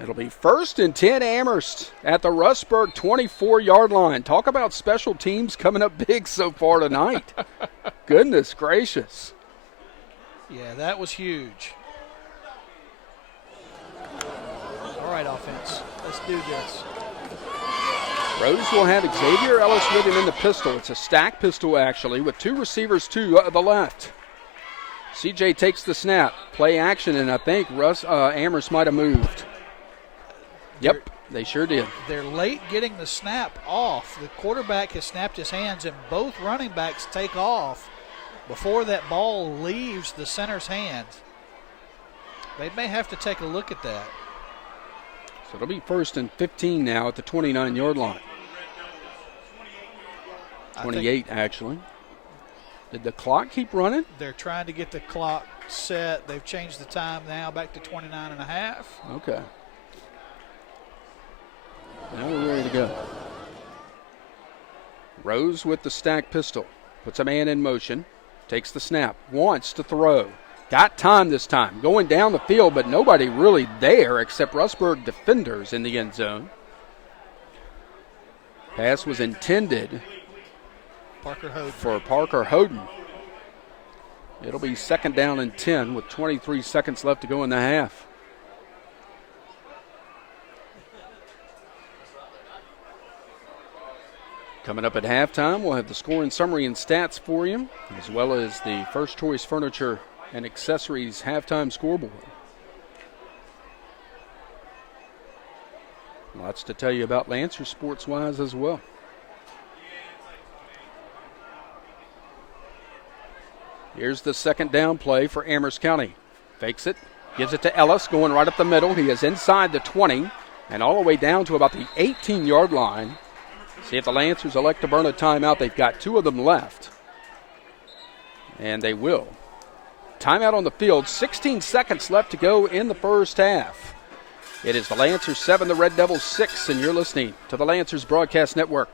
It'll be 1st and 10 Amherst at the Rustburg 24-yard line. Talk about special teams coming up big so far tonight. Goodness gracious. Yeah, that was huge. All right, offense. Let's do this. Rose will have Xavier Ellis with him in the pistol. It's a stack pistol, actually, with 2 receivers to the left. CJ takes the snap. Play action, and I think Amherst might have moved. Yep, they sure did. They're late getting the snap off. The quarterback has snapped his hands, and both running backs take off before that ball leaves the center's hand. They may have to take a look at that. So it'll be 1st and 15 now at the 29-yard line. 28, actually. Did the clock keep running? They're trying to get the clock set. They've changed the time now back to 29 and a half. Okay. Now we're ready to go. Rose with the stack pistol. Puts a man in motion. Takes the snap. Wants to throw. Got time this time. Going down the field, but nobody really there except Rustburg defenders in the end zone. Pass was intended for Parker Hoden. It'll be 2nd down and 10 with 23 seconds left to go in the half. Coming up at halftime, we'll have the scoring summary and stats for you, as well as the First Choice Furniture and Accessories halftime scoreboard. Lots to tell you about Lancers sports-wise as well. Here's the 2nd down play for Amherst County. Fakes it, gives it to Ellis, going right up the middle. He is inside the 20 and all the way down to about the 18-yard line. See if the Lancers elect to burn a timeout. They've got 2 of them left. And they will. Timeout on the field. 16 seconds left to go in the first half. It is the Lancers 7, the Red Devils 6, and you're listening to the Lancers Broadcast Network.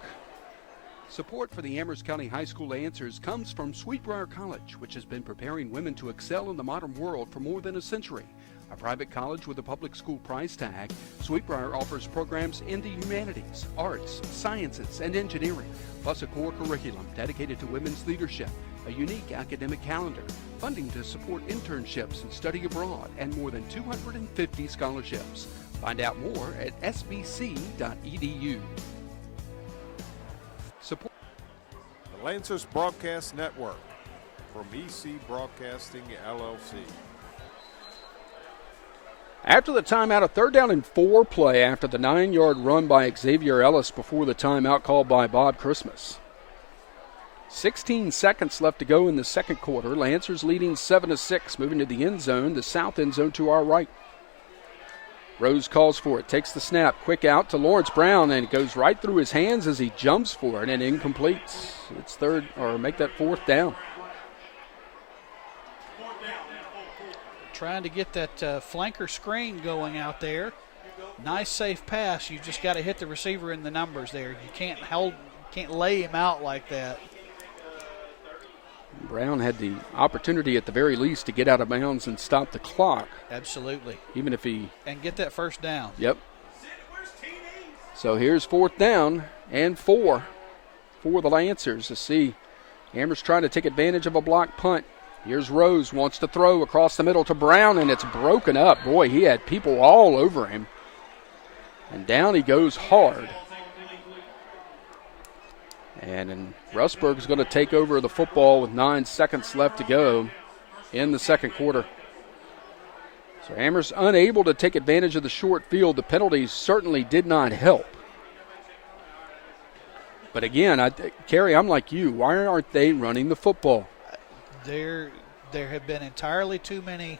Support for the Amherst County High School Lancers comes from Sweetbriar College, which has been preparing women to excel in the modern world for more than a century. A private college with a public school price tag, Sweetbriar offers programs in the humanities, arts, sciences, and engineering, plus a core curriculum dedicated to women's leadership, a unique academic calendar, funding to support internships and study abroad, and more than 250 scholarships. Find out more at sbc.edu. Support The Lancers Broadcast Network from EC Broadcasting, LLC. After the timeout, a 3rd down and 4 play after the 9-yard run by Xavier Ellis before the timeout called by Bob Christmas. 16 seconds left to go in the second quarter. Lancers leading 7-6, moving to the end zone, the south end zone to our right. Rose calls for it, takes the snap, quick out to Lawrence Brown, and it goes right through his hands as he jumps for it and incomplete. It's 4th down. Trying to get that flanker screen going out there. Nice safe pass. You just got to hit the receiver in the numbers there. You can't lay him out like that. Brown had the opportunity at the very least to get out of bounds and stop the clock. Absolutely. Even if he... And get that first down. Yep. So here's 4th down and 4 for the Lancers to see Amherst trying to take advantage of a block punt. Here's Rose, wants to throw across the middle to Brown, and it's broken up. Boy, he had people all over him. And down he goes hard. And Rustburg is going to take over the football with 9 seconds left to go in the second quarter. So Amherst unable to take advantage of the short field. The penalties certainly did not help. But again, Kerry, I'm like you. Why aren't they running the football? There have been entirely too many.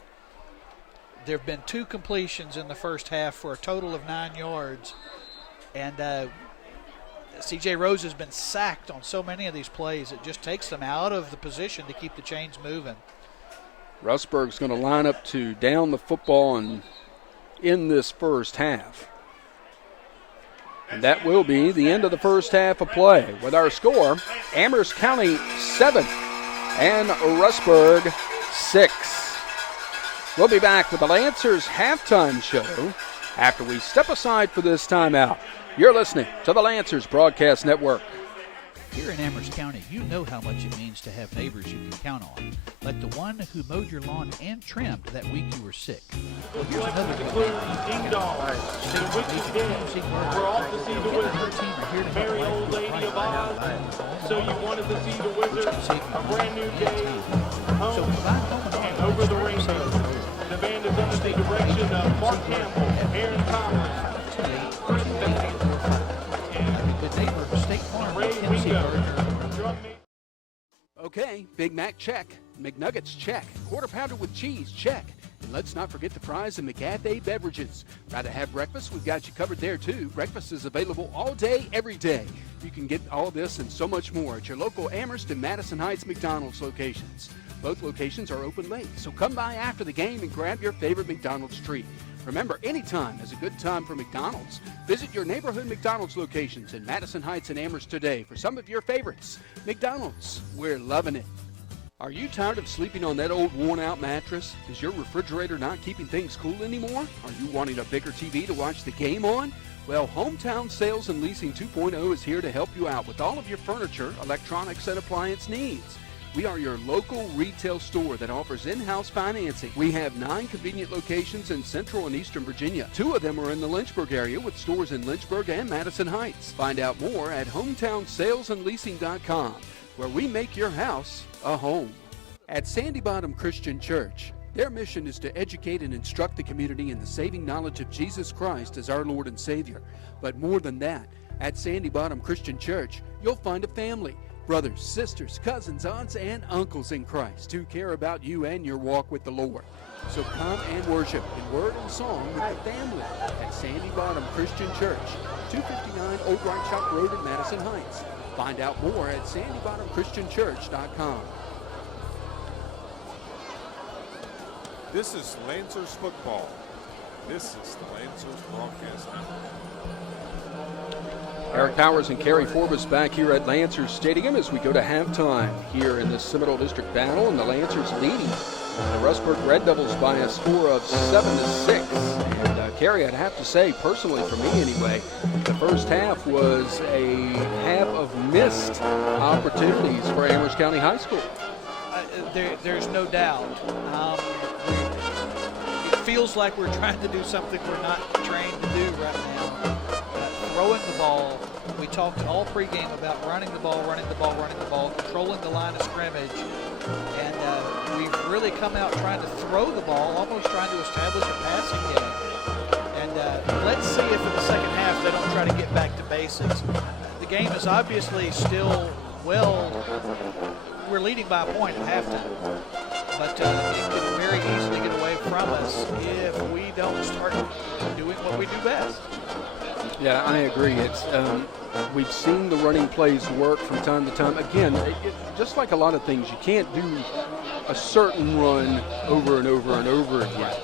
There have been 2 completions in the first half for a total of 9 yards. And C.J. Rose has been sacked on so many of these plays. It just takes them out of the position to keep the chains moving. Rustburg's going to line up to down the football and in this first half. And that will be the end of the first half of play. With our score, Amherst County 7 and Rustburg 6. We'll be back with the Lancers halftime show after we step aside for this timeout. You're listening to the Lancers Broadcast Network. Here in Amherst County, you know how much it means to have neighbors you can count on, like the one who mowed your lawn and trimmed that week you were sick. Well, here's another good Ding dong. The witches dead. We're off to see the wizard. Merry old lady of Oz. So you wanted to see the wizard. A brand new day. Home and over the rainbow. The band is under the direction of Mark Campbell, Aaron Thomas, Okay, Big Mac check, McNuggets check, quarter pounder with cheese check, and let's not forget the fries and McCafe beverages. Rather have breakfast? We've got you covered there too. Breakfast is available all day, every day. You can get all this and so much more at your local Amherst and Madison Heights McDonald's locations. Both locations are open late, so come by after the game and grab your favorite McDonald's treat. Remember, anytime is a good time for McDonald's. Visit your neighborhood McDonald's locations in Madison Heights and Amherst today for some of your favorites. McDonald's, we're loving it. Are you tired of sleeping on that old worn-out mattress? Is your refrigerator not keeping things cool anymore? Are you wanting a bigger TV to watch the game on? Well, Hometown Sales and Leasing 2.0 is here to help you out with all of your furniture, electronics, and appliance needs. We are your local retail store that offers in-house financing. We have 9 convenient locations in Central and Eastern Virginia. 2 of them are in the Lynchburg area with stores in Lynchburg and Madison Heights. Find out more at hometownsalesandleasing.com, where we make your house a home. At Sandy Bottom Christian Church, their mission is to educate and instruct the community in the saving knowledge of Jesus Christ as our Lord and Savior. But more than that, at Sandy Bottom Christian Church, you'll find a family. Brothers, sisters, cousins, aunts, and uncles in Christ who care about you and your walk with the Lord. So come and worship in word and song with the family at Sandy Bottom Christian Church, 259 Old Right Shop Road in Madison Heights. Find out more at sandybottomchristianchurch.com. This is Lancers football. This is the Lancers Broadcast Network. Eric Powers and Kerry Forbes back here at Lancers Stadium as we go to halftime here in the Seminole District battle, and the Lancers leading the Rustburg Red Devils by a score of 7-6. And Kerry, I'd have to say, personally for me anyway, the first half was a half of missed opportunities for Amherst County High School. There's no doubt. It feels like we're trying to do something we're not trained to do right now. Throwing the ball. We talked all pregame about running the ball, controlling the line of scrimmage, and we've really come out trying to throw the ball, almost trying to establish a passing game. And let's see if in the second half they don't try to get back to basics. The game is obviously still, we're leading by a point at halftime, but it could very easily get away from us if we don't start doing what we do best. Yeah, I agree. It's we've seen the running plays work from time to time. Again, just like a lot of things, you can't do a certain run over and over and over again.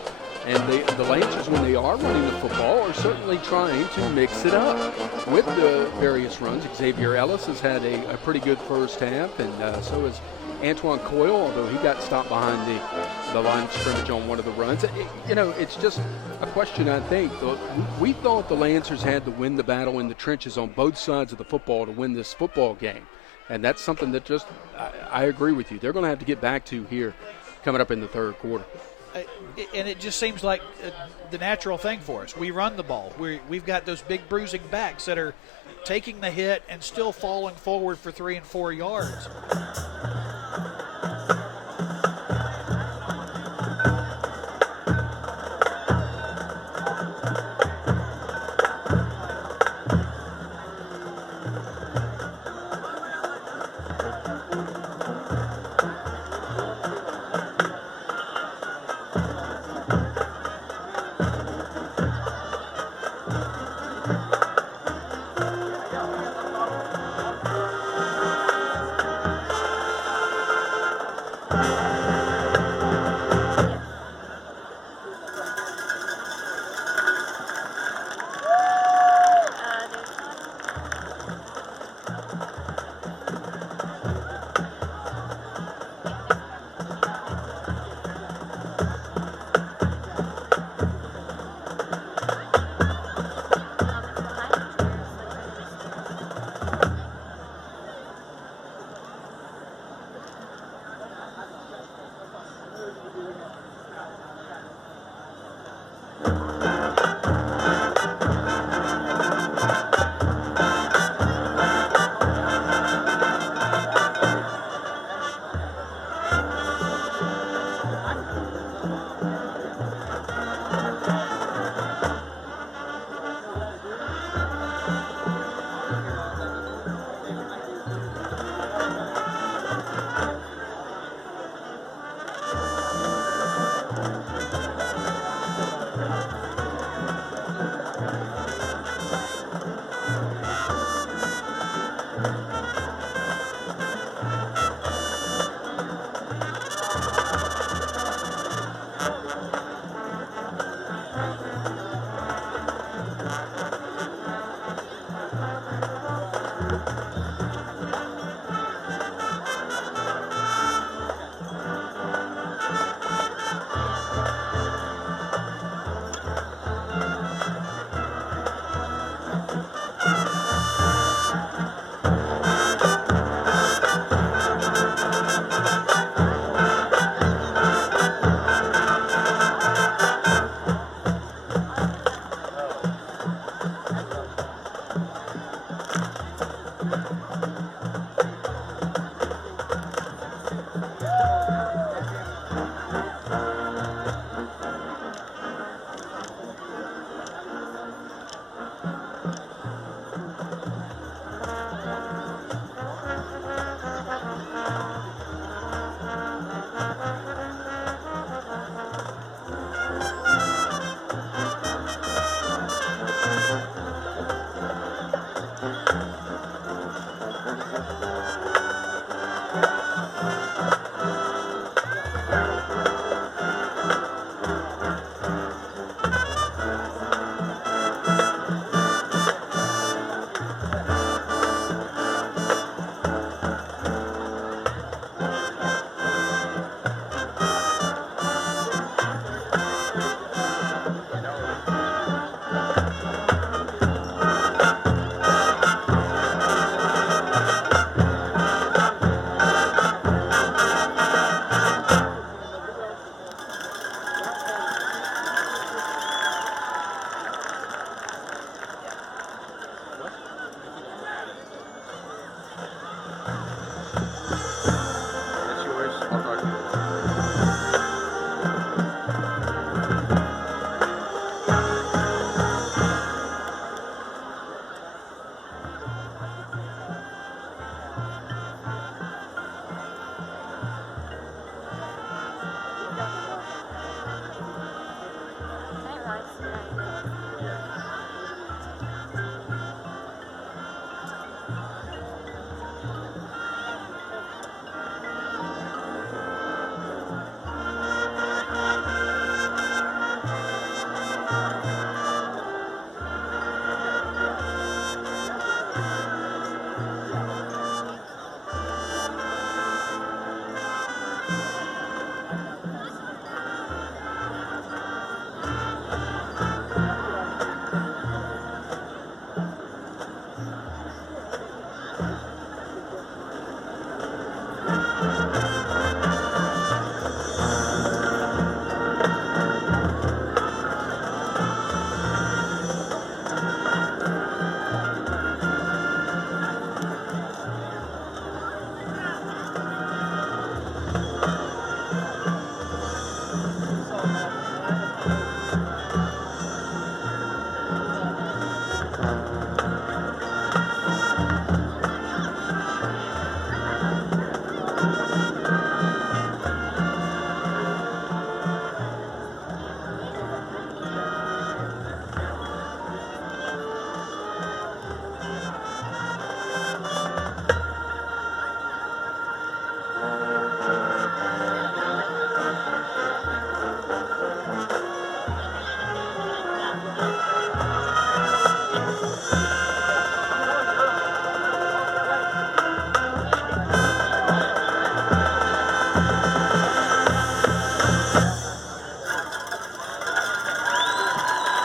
And the Lancers, when they are running the football, are certainly trying to mix it up with the various runs. Xavier Ellis has had a pretty good first half, and so has Antoine Coyle, although he got stopped behind the line of scrimmage on one of the runs. It's just a question, I think. We thought the Lancers had to win the battle in the trenches on both sides of the football to win this football game. And that's something that I agree with you. They're going to have to get back to here coming up in the third quarter. And it just seems like the natural thing for us. We run the ball. We've got those big bruising backs that are taking the hit and still falling forward for 3 and 4 yards.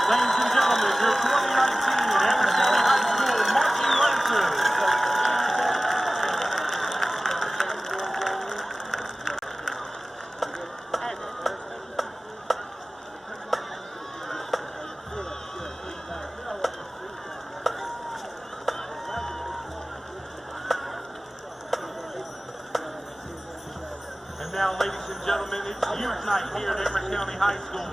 Ladies and gentlemen, your 2019 Amherst County High School Marching Lancers. And now, ladies and gentlemen, it's youth night here at Amherst County High School.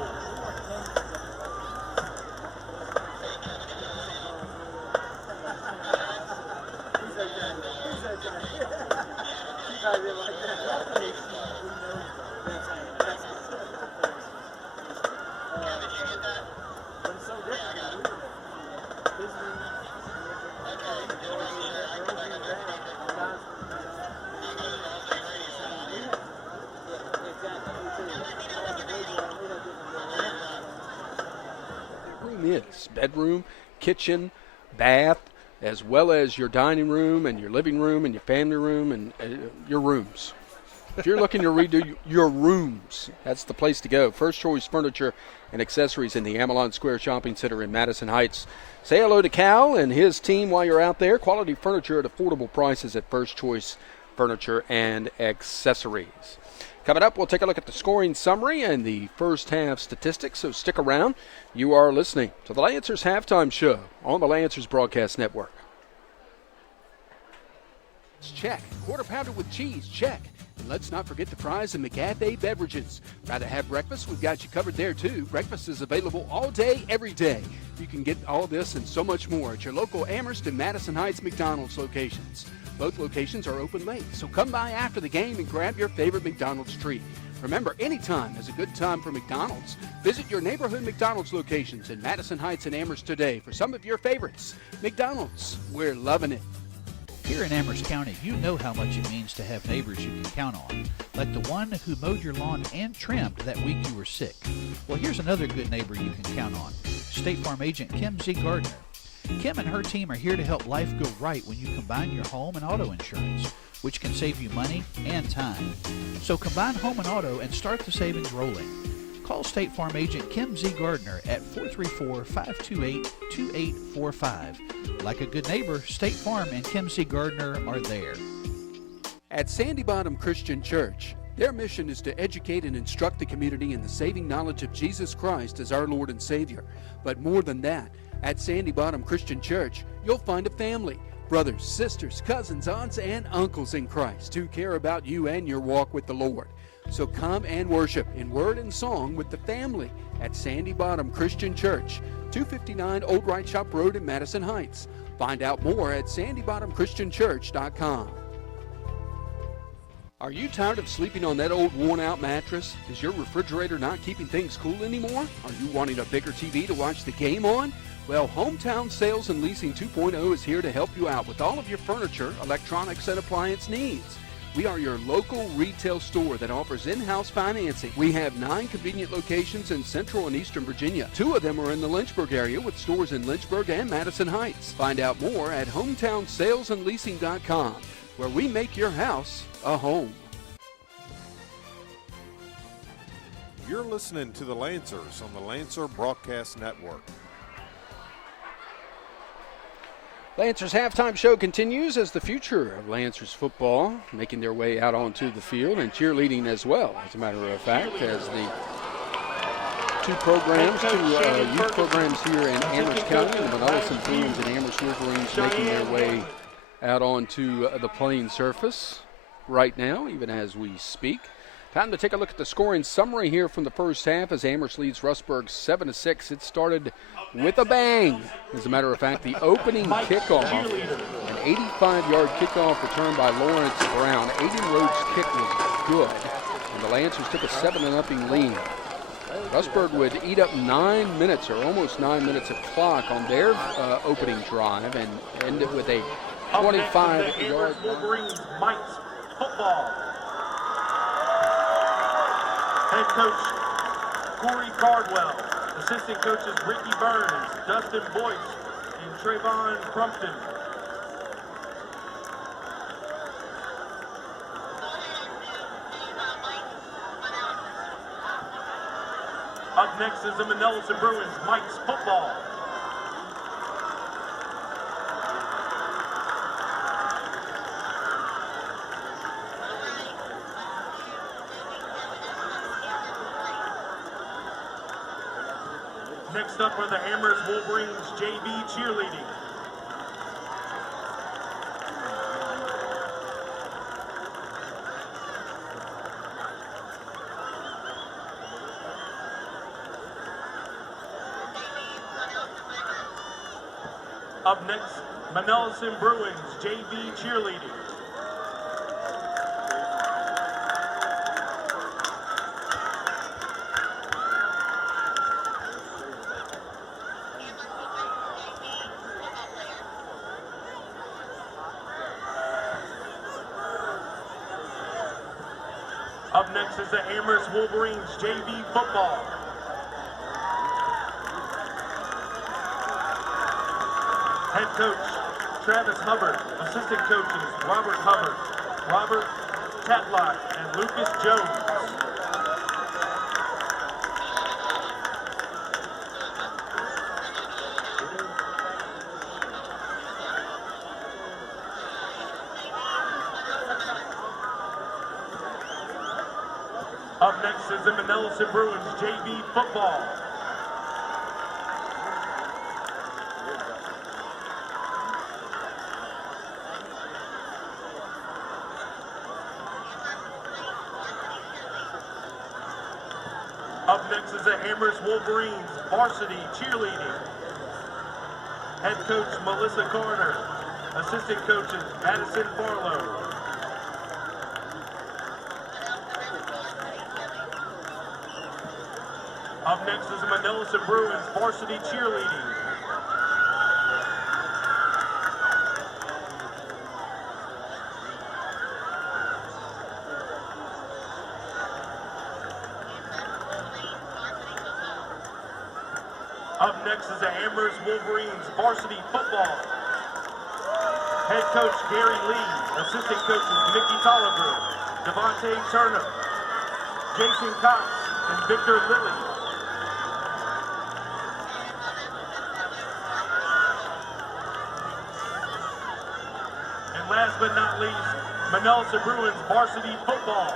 Is bedroom, kitchen, bath, as well as your dining room and your living room and your family room and your rooms. If you're looking to redo your rooms, that's the place to go. First Choice Furniture and Accessories in the Avalon Square Shopping Center in Madison Heights. Say hello to Cal and his team while you're out there. Quality furniture at affordable prices at First Choice Furniture and Accessories. Coming up, we'll take a look at the scoring summary and the first half statistics, so stick around. You are listening to the Lancers Halftime Show on the Lancers Broadcast Network. Check. Quarter pounder with cheese, check. And let's not forget the fries and McCafe beverages. Rather have breakfast? We've got you covered there, too. Breakfast is available all day, every day. You can get all this and so much more at your local Amherst and Madison Heights McDonald's locations. Both locations are open late, so come by after the game and grab your favorite McDonald's treat. Remember, anytime is a good time for McDonald's. Visit your neighborhood McDonald's locations in Madison Heights and Amherst today for some of your favorites. McDonald's, we're loving it. Here in Amherst County, you know how much it means to have neighbors you can count on, like the one who mowed your lawn and trimmed that week you were sick. Well, here's another good neighbor you can count on, State Farm agent Kim Z. Gardner. Kim and her team are here to help life go right when you combine your home and auto insurance, which can save you money and time. So combine home and auto and start the savings rolling. Call State Farm agent Kim Z. Gardner at 434-528-2845. Like a good neighbor, State Farm and Kim Z. Gardner are there. At Sandy Bottom Christian Church, their mission is to educate and instruct the community in the saving knowledge of Jesus Christ as our Lord and Savior. But more than that, at Sandy Bottom Christian Church, you'll find a family, brothers, sisters, cousins, aunts, and uncles in Christ who care about you and your walk with the Lord. So come and worship in word and song with the family at Sandy Bottom Christian Church, 259 Old Right Shop Road in Madison Heights. Find out more at sandybottomchristianchurch.com. Are you tired of sleeping on that old worn-out mattress? Is your refrigerator not keeping things cool anymore? Are you wanting a bigger TV to watch the game on? Well, Hometown Sales and Leasing 2.0 is here to help you out with all of your furniture, electronics, and appliance needs. We are your local retail store that offers in-house financing. We have 9 convenient locations in Central and Eastern Virginia. 2 of them are in the Lynchburg area with stores in Lynchburg and Madison Heights. Find out more at hometownsalesandleasing.com, where we make your house a home. You're listening to the Lancers on the Lancer Broadcast Network. Lancers halftime show continues as the future of Lancers football making their way out onto the field, and cheerleading as well, as a matter of fact, as the two youth programs here in Amherst County, the Monellison teams and Amherst Wolverines making their way out onto the playing surface right now, even as we speak. Time to take a look at the scoring summary here from the first half as Amherst leads Rustburg 7-6. It started with a bang. As a matter of fact, the opening kickoff, an 85-yard kickoff return by Lawrence Brown. Aiden Rhodes' kick was good, and the Lancers took a 7-0 lead. Rustburg would eat up 9 minutes, or almost 9 minutes of clock on their opening drive, and end it with a 25-yard Wolverines Mike's football. Head coach Corey Cardwell, assistant coaches Ricky Burns, Dustin Boyce, and Trayvon Crumpton. A Up next is the Penalties Bruins Mike's football. Next up are the Amherst Wolverines JV cheerleading. Up next, Penalties Bruins JV cheerleading. Up next is the Amherst Wolverines JV football. Head coach, Travis Hubbard. Assistant coaches, Robert Hubbard, Robert Tatlock, and Lucas Jones. Up next is the Penalties Bruins JV football. Up next is the Amherst Wolverines varsity cheerleading. Head coach Melissa Carter. Assistant coaches Addison Farlow. Up next is the Penalties Bruins varsity cheerleading. Up next is the Amherst Wolverines varsity football. Head coach Gary Lee, assistant coaches Mickey Tolliver, Devontae Turner, Jason Cox, and Victor Lilly. And last but not least, Penalties Bruins varsity football.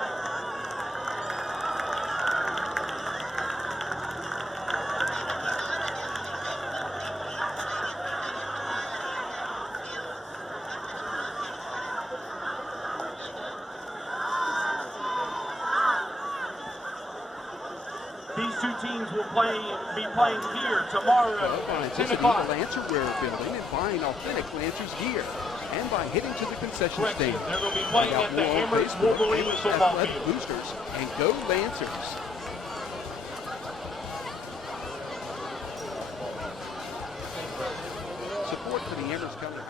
These two teams will be playing here tomorrow at 10 o'clock. The Lancer Wear building and buying authentic Lancers gear. And by heading to the concession stand. They're going to be playing at the Amherst Wolverines football field. Boosters and go Lancers. Support for the Amherst County.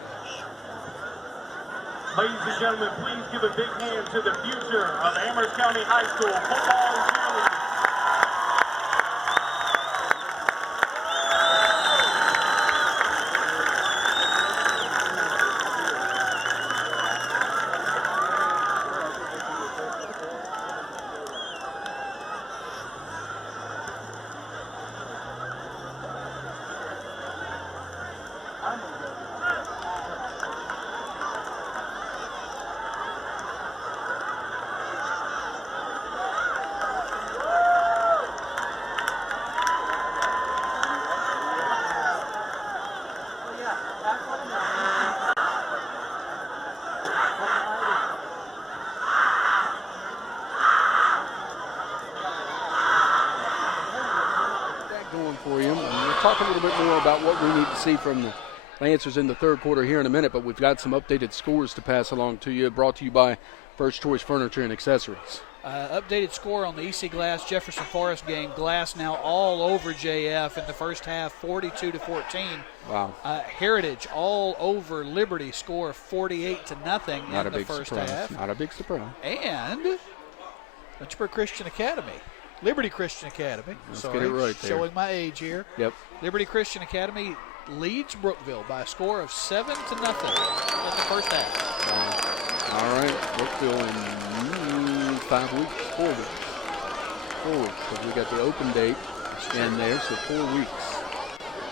Ladies and gentlemen, please give a big hand to the future of Amherst County High School football and cheerleading. For you. And we'll talk a little bit more about what we need to see from the Lancers in the third quarter here in a minute, but we've got some updated scores to pass along to you, brought to you by First Choice Furniture and Accessories. Updated score on the EC Glass Jefferson Forest game. Glass now all over JF in the first half, 42-14. Wow. Heritage all over Liberty, score 48-0 in the first half. Not a big surprise. And Rustburg Christian Academy. Liberty Christian Academy. Let's get it right there. Showing my age here. Yep. Liberty Christian Academy leads Brookville by a score of 7-0 in the first half. Wow. All right. Brookville in 5 weeks, 4 weeks. 4 weeks, because we got the open date in there, so 4 weeks.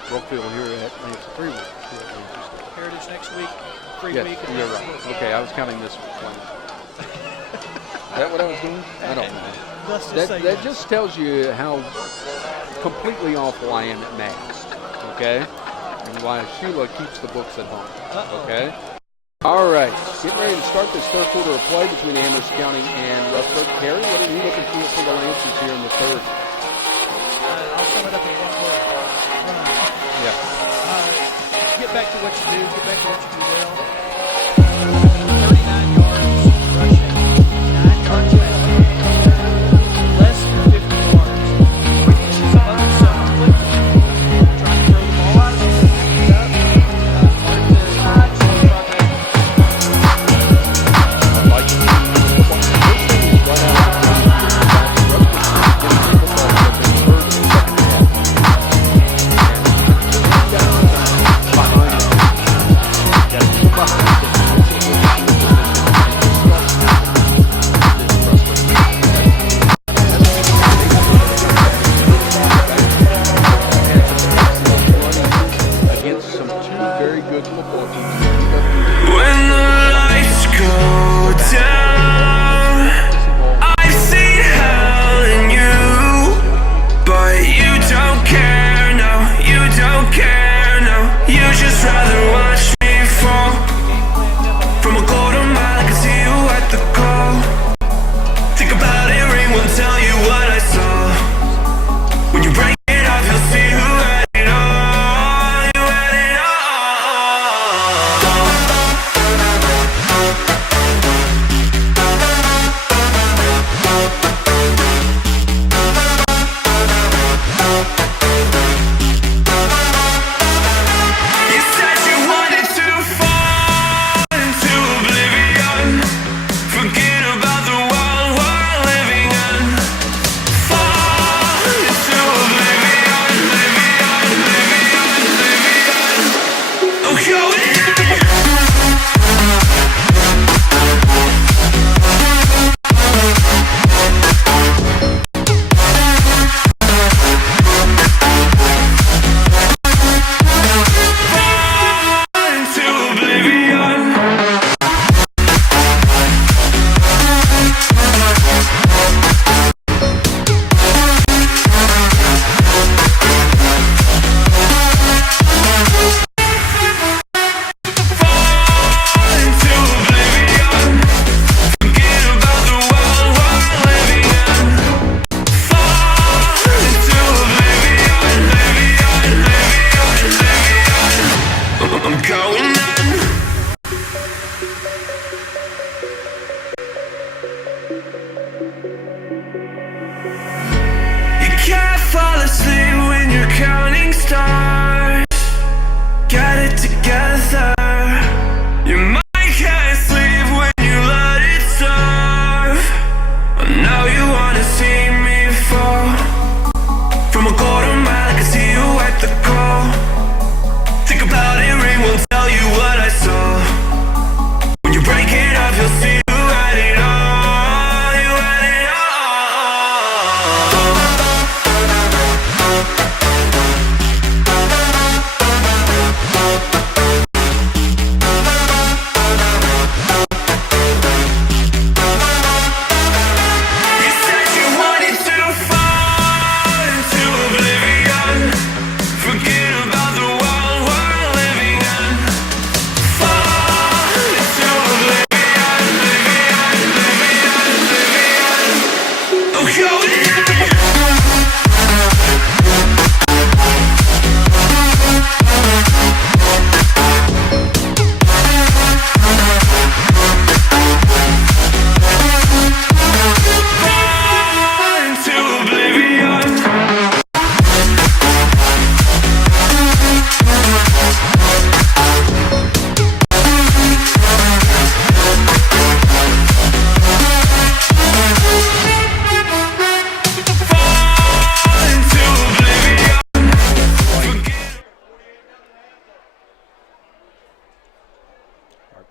Brookfield here at Lancers, 3 weeks. Here at Lancers. Heritage next week, free Yes, week. And you're then right. week. Okay, I was counting this one. Is that what I was doing? I don't know. Let's just say That yes. just tells you how completely awful I am at math, okay? And why Sheila keeps the books at home, okay? All right, getting ready to start this third quarter of play between Amherst County and Rustburg. Terry, what are you looking for the Lancers here in the third? I'll sum it up in one word. Run. Yeah. Get back to what you do. Get back to what you do well. 39 yards rushing, 9 yards passing, less than 50 yards. Some other self-inflicted. Trying to throw the ball out of it, back it up. Hard to slow progress. I like it. The first thing is run out of the behind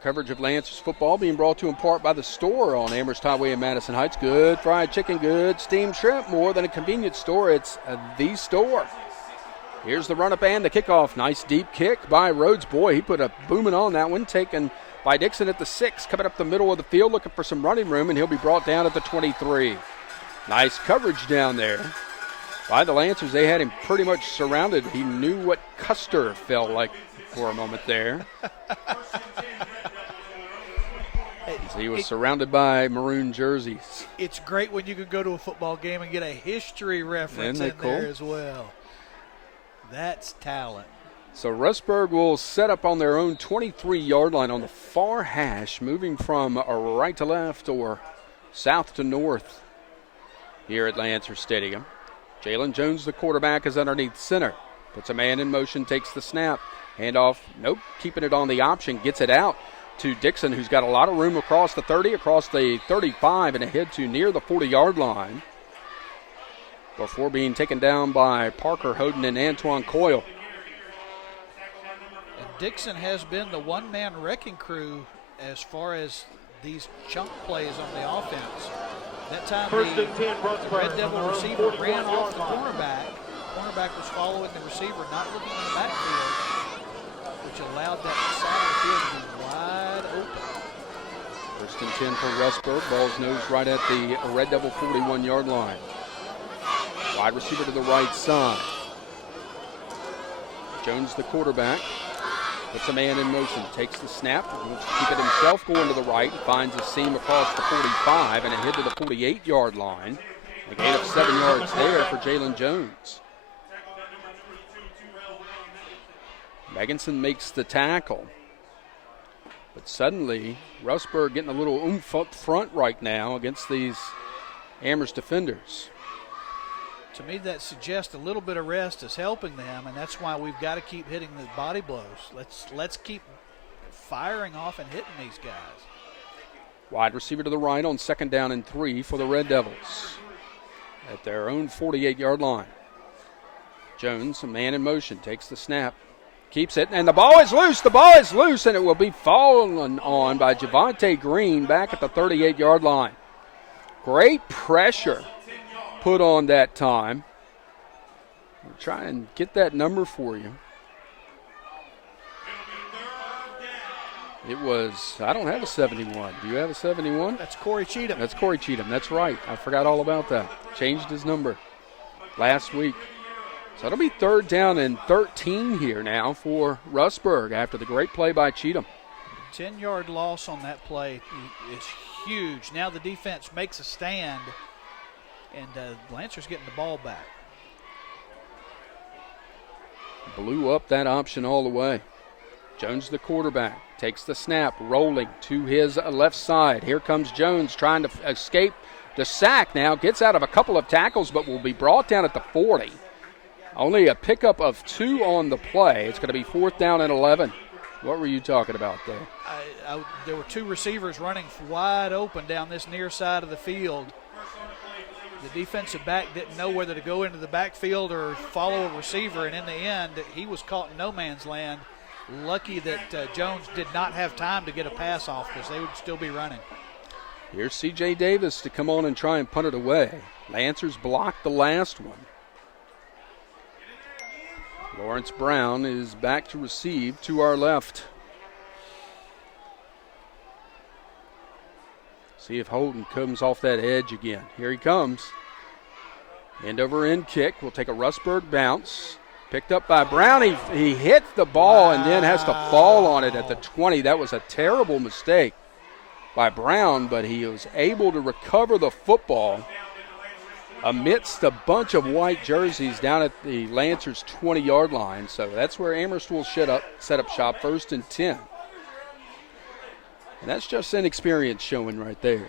Coverage of Lancers football being brought to you in part by the store on Amherst Highway in Madison Heights. Good fried chicken, good steamed shrimp. More than a convenience store, it's the store. Here's the run-up and the kickoff. Nice deep kick by Rhodes. Boy, he put a booming on that one. Taken by Dixon at the 6. Coming up the middle of the field looking for some running room, and he'll be brought down at the 23. Nice coverage down there by the Lancers. They had him pretty much surrounded. He knew what Custer felt like for a moment there. He was surrounded by maroon jerseys. It's great when you can go to a football game and get a history reference in there as well. That's talent. So Rustburg will set up on their own 23-yard line on the far hash, moving from right to left or south to north here at Lancer Stadium. Jalen Jones, the quarterback, is underneath center. Puts a man in motion, takes the snap. Handoff, nope, keeping it on the option, gets it out to Dixon, who's got a lot of room across the 30, across the 35, and ahead to near the 40-yard line before being taken down by Parker Hoden and Antoine Coyle. And Dixon has been the one-man wrecking crew as far as these chunk plays on the offense. That time the Red Devil receiver ran off the cornerback. The cornerback was following the receiver, not looking in the backfield, which allowed that side of the field to be wide open. First and 10 for Rustburg. Ball's nosed right at the Red Devil 41-yard line. Wide receiver to the right side. Jones, the quarterback, puts a man in motion, takes the snap, wants to keep it himself, going to the right, finds a seam across the 45 and ahead to the 48-yard line. A gain of 7 yards there for Jalen Jones. Meganson makes the tackle. But suddenly, Rustburg getting a little oomph up front right now against these Amherst defenders. To me, that suggests a little bit of rest is helping them, and that's why we've got to keep hitting the body blows. Let's keep firing off and hitting these guys. Wide receiver to the right on 2nd down and 3 for the Red Devils at their own 48-yard line. Jones, a man in motion, takes the snap, keeps it, and the ball is loose. The ball is loose, and it will be fallen on by Javante Green back at the 38-yard line. Great pressure put on that time. We'll try and get that number for you. It was, I don't have a 71. Do you have a 71? That's Corey Cheatham. That's Corey Cheatham. That's right. I forgot all about that. Changed his number last week. So it'll be 3rd down and 13 here now for Rustburg after the great play by Cheatham. 10-yard loss on that play is huge. Now the defense makes a stand, and Lancers getting the ball back. Blew up that option all the way. Jones, the quarterback, takes the snap, rolling to his left side. Here comes Jones trying to escape the sack now. Gets out of a couple of tackles, but will be brought down at the 40. Only a pickup of 2 on the play. It's going to be 4th down and 11. What were you talking about there? There were 2 receivers running wide open down this near side of the field. The defensive back didn't know whether to go into the backfield or follow a receiver, and in the end, he was caught in no man's land. Lucky that Jones did not have time to get a pass off because they would still be running. Here's C.J. Davis to come on and try and punt it away. Lancers blocked the last one. Lawrence Brown is back to receive to our left. See if Holden comes off that edge again. Here he comes. End over end kick. We'll take a Rustburg bounce. Picked up by Brown. He hit the ball and then has to fall on it at the 20. That was a terrible mistake by Brown, but he was able to recover the football amidst a bunch of white jerseys down at the Lancers 20-yard line. So that's where Amherst will set up shop, 1st and 10. And that's just inexperience showing right there.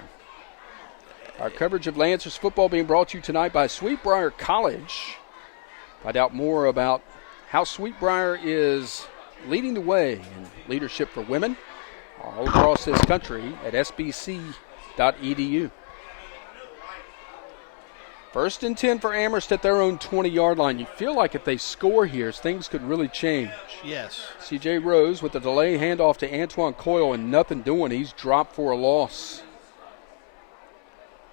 Our coverage of Lancers football being brought to you tonight by Sweetbriar College. Find out more about how Sweetbriar is leading the way in leadership for women all across this country at sbc.edu. First and 10 for Amherst at their own 20-yard line. You feel like if they score here, things could really change. Yes. C.J. Rose with the delay handoff to Antoine Coyle and nothing doing. He's dropped for a loss.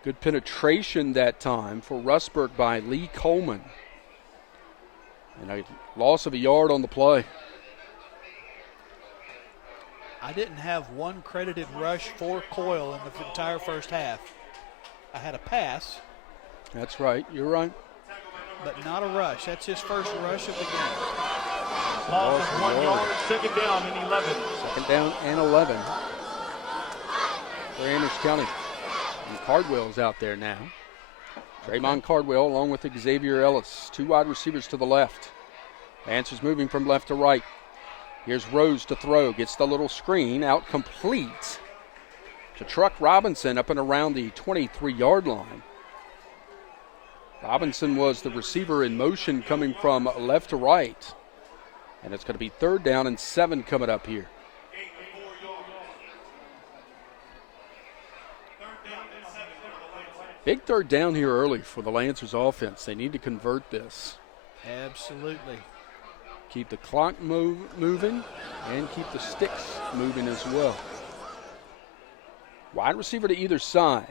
Good penetration that time for Rustburg by Lee Coleman. And a loss of a yard on the play. I didn't have one credited rush for Coyle in the entire first half. I had a pass. That's right. You're right. But not a rush. That's his first rush of the game. Loss of 1 yard, second down and 11. Second down and 11 for Amherst County. And Cardwell's out there now. Draymond Cardwell along with Xavier Ellis. 2 wide receivers to the left. Lancers moving from left to right. Here's Rose to throw. Gets the little screen out complete to Truck Robinson up and around the 23-yard line. Robinson was the receiver in motion coming from left to right. And it's going to be 3rd down and 7 coming up here. Big 3rd down here early for the Lancers offense. They need to convert this. Absolutely. Keep the clock moving and keep the sticks moving as well. Wide receiver to either side.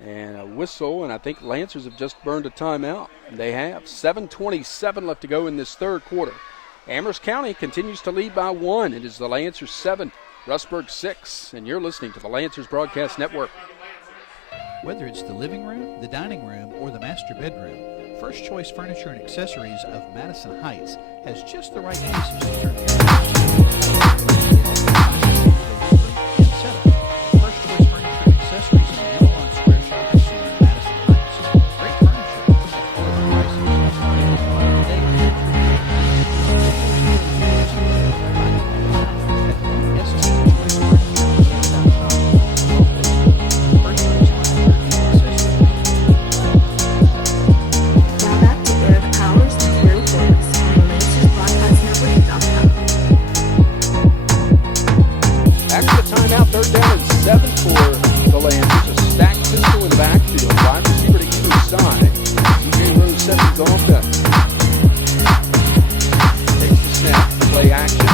And a whistle, and I think Lancers have just burned a timeout. They have. 7:27 left to go in this 3rd quarter. Amherst County continues to lead by 1. It is the Lancers 7, Rustburg 6. And you're listening to the Lancers Broadcast Network. Whether it's the living room, the dining room, or the master bedroom, First Choice Furniture and Accessories of Madison Heights has just the right pieces to turn your First Choice Furniture and Accessories in the Avalon Square Shopping Center in Madison Heights. Great furniture at affordable prices. Now back to Eric Powers and Terry Forbes on the Lancers Broadcast Network.com. After the timeout, 3rd down and 7 for the Lancers. A stacked pistol in the backfield. Wide receiver to either side. C.J. Rose sets his offense. Takes the snap. Play action.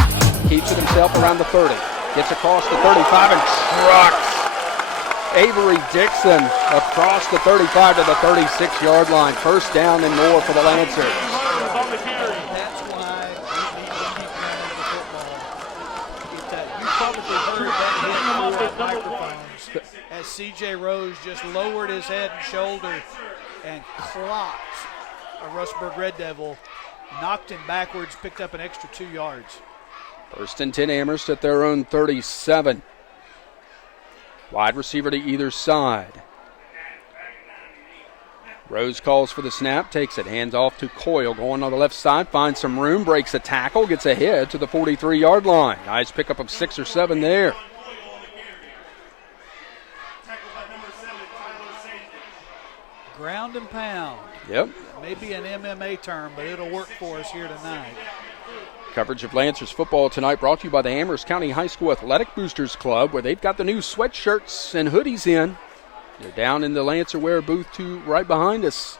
Keeps it himself around the 30. Gets across the 35 and trucks Avery Dixon across the 35 to the 36-yard line. 1st down and more for the Lancers. That's why we need to keep running the football. You probably heard that hit through our microphones as C.J. Rose just lowered his head and shoulder and clocked a Rustburg Red Devil, knocked him backwards, picked up an extra 2 yards. 1st and 10 Amherst at their own 37. Wide receiver to either side. Rose calls for the snap, takes it, hands off to Coyle, going on the left side, finds some room, breaks a tackle, gets ahead to the 43-yard line. Nice pickup of 6 or 7 there. Ground and pound. Yep. Maybe an MMA term, but it'll work for us here tonight. Coverage of Lancers football tonight brought to you by the Amherst County High School Athletic Boosters Club, where they've got the new sweatshirts and hoodies in. They're down in the Lancer Wear booth right behind us.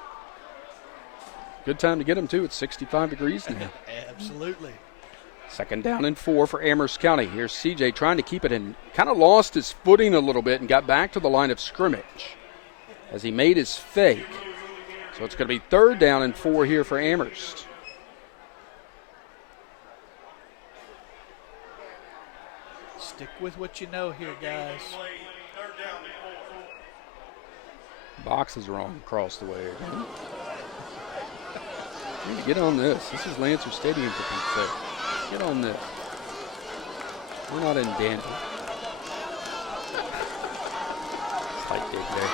Good time to get them, too. It's 65 degrees now. Absolutely. 2nd down and 4 for Amherst County. Here's CJ trying to keep it in. Kind of lost his footing a little bit and got back to the line of scrimmage as he made his fake. So it's going to be 3rd down and 4 here for Amherst. Stick with what you know here, guys. Box is wrong across the way. We need to get on this. This is Lancer Stadium for Pete's sake. Get on this. We're not in Danville. Slight dig there.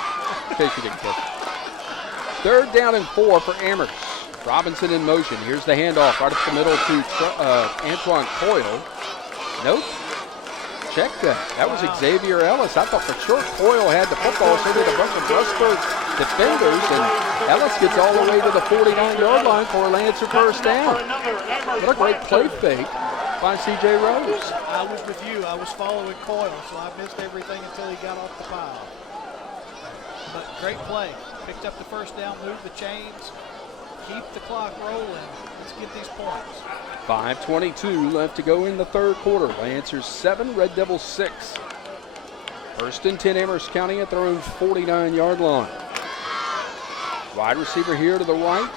In case you didn't catch it. 3rd down and 4 for Amherst. Robinson in motion. Here's the handoff right up the middle to Antoine Coyle. Nope. Check that. That was Xavier Ellis. I thought for sure Coyle had the football, so did a bunch of Rustburg defenders, and Ellis gets all the way to the 49-yard line for a Lancer 1st down. What a great play fake by C.J. Rose. I was with you. I was following Coyle, so I missed everything until he got off the pile. But great play. Picked up the first down, moved the chains, keep the clock rolling. Let's get these points. 5:22 left to go in the third quarter. Lancers 7, Red Devils 6. First and 10, Amherst County at their own 49-yard line. Wide receiver here to the right,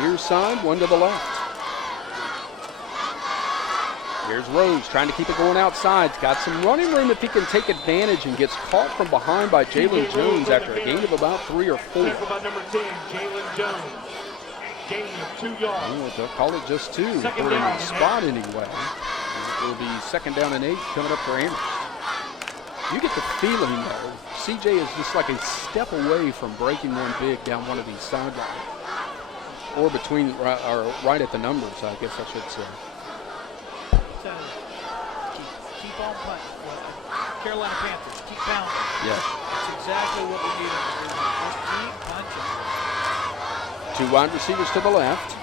near side, one to the left. Here's Rose trying to keep it going outside. Got some running room if he can take advantage, and gets caught from behind by Jalen Jones after a gain of about 3 or 4. Tackle by number 10, Jalen Jones. Gain of 2 yards. They'll call it just 2. Second Third in down the and spot anyway. It will be second down and 8 coming up for Amherst. You get the feeling, though, CJ is just like a step away from breaking one big down one of these sidelines. Or between, or right at the numbers, I guess I should say. Keep on punting. Carolina Panthers, keep pounding. Yeah. That's exactly what we need. Just keep punching. 2 wide receivers to the left.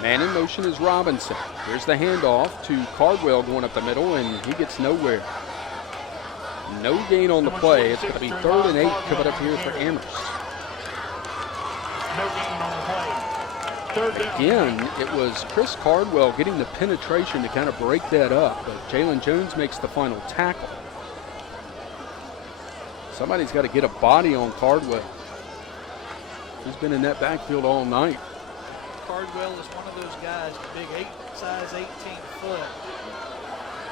Man in motion is Robinson. Here's the handoff to Cardwell going up the middle, and he gets nowhere. No gain on the play. It's going to be 3rd and 8 coming up here for Amherst. No gain on the play. Third down. Again, it was Chris Cardwell getting the penetration to kind of break that up, but Jalen Jones makes the final tackle. Somebody's got to get a body on Cardwell. He's been in that backfield all night. Cardwell is one of those guys, big size 18 foot.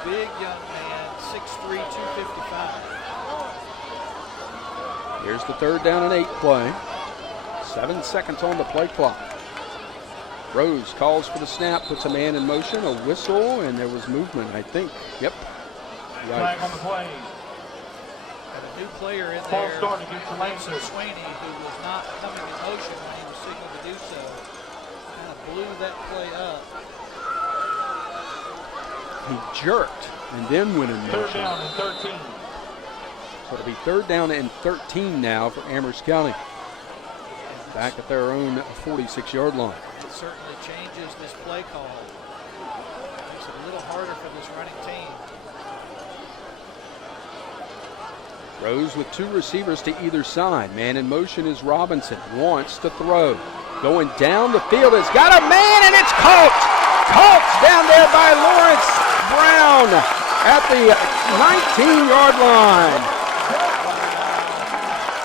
Big young man, 6'3", 255. Here's the 3rd down and 8 play. 7 seconds on the play clock. Rose calls for the snap, puts a man in motion, a whistle, and there was movement, I think. Yep. Flag on the play. Got a new player in False there, start against the Langston Lancers. Sweeney, who was not coming in motion when he was signaled to do so. Kind of blew that play up. He jerked and then went in motion. 3rd down and 13. So it'll be 3rd down and 13 now for Amherst County. Back at their own 46-yard line. It certainly changes this play call. Makes it a little harder for this running team. Rose with 2 receivers to either side. Man in motion is Robinson. Wants to throw. Going down the field. It's got a man, and it's caught. Caught down there by Lawrence Brown at the 19-yard line.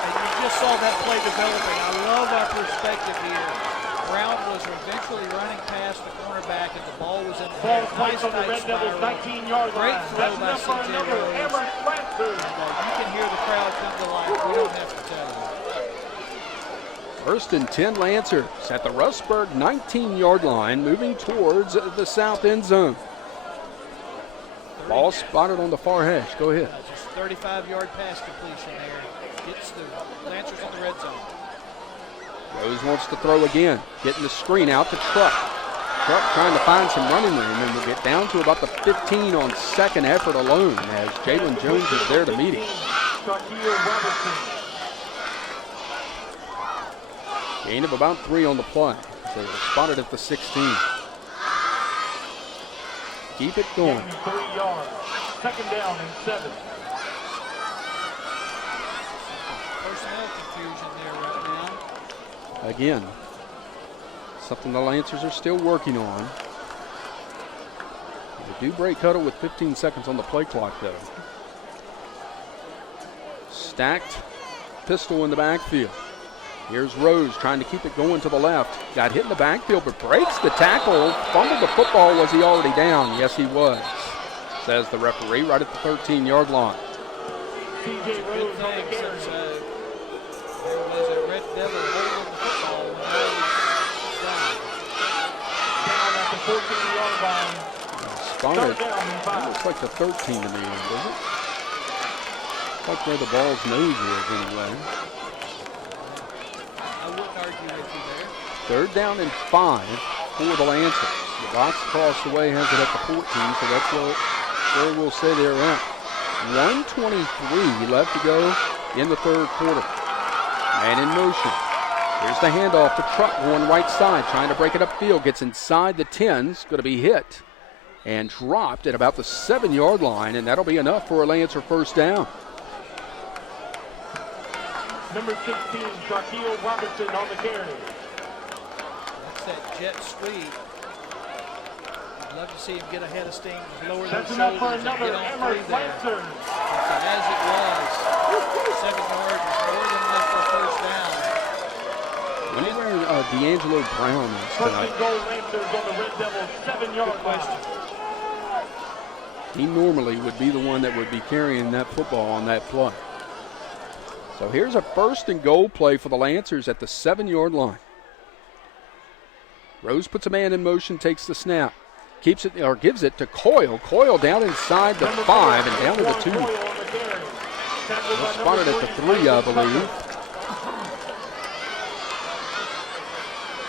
And you just saw that play developing. I love our perspective here. Brown was eventually running past the cornerback, and the ball was in the Ball air. placed on the Red Devils' 19-yard line. Great throw by That's enough for CJ another Rose. Amherst Lancers. You can hear the crowd come to life. We don't have to tell you. 1st and 10 Lancers at the Rustburg 19-yard line, moving towards the south end zone. Ball spotted on the far hash. Go ahead. Just 35-yard pass completion there. Gets the Lancers in the red zone. Rose wants to throw again. Getting the screen out to Truck. Truck trying to find some running room, and will get down to about the 15 on second effort alone as Jalen Jones is there to meet him. Gain of about 3 on the play. So they're spotted at the 16. Keep it going. 3 yards. 2nd down and 7. Personnel confusion there right now. Again, something the Lancers are still working on. They do break huddle with 15 seconds on the play clock, though. Stacked pistol in the backfield. Here's Rose trying to keep it going to the left. Got hit in the backfield, but breaks the tackle. Fumbled the football. Was he already down? Yes, he was, says the referee, right at the 13-yard line. CJ Rose on the carry. There was a Red Devil holding the football when I was down. Down at the 14-yard line. Spotted. 3rd down and 5. Looks like the 13 to me, does it? Like where the ball's nose is, anyway. I wouldn't argue with you there. 3rd down and 5 for the Lancers. The box across the way has it at the 14, so that's where we'll say they're at. 1:23 left to go in the 3rd quarter. Man in motion. Here's the handoff to Truck going right side, trying to break it upfield. Gets inside the 10s, going to be hit and dropped at about the 7-yard line, and that'll be enough for a Lancer 1st down. Number 16, Shaquille Robinson on the carry. That's that jet sweep. I'd love to see him get ahead of steam, lower That's those enough shoulders for and get another on Amherst through there. Lancers. So as it was, 7 yards is more than enough for a first down. When you wear D'Angelo Brown First tonight? and goal Lancers on the Red Devils 7-yard line. He normally would be the one that would be carrying that football on that play. So here's a first and goal play for the Lancers at the 7-yard line. Rose puts a man in motion, takes the snap, keeps it or gives it to Coyle. Coyle down inside the 5 and down to the 2. We'll spot it at the 3, I believe.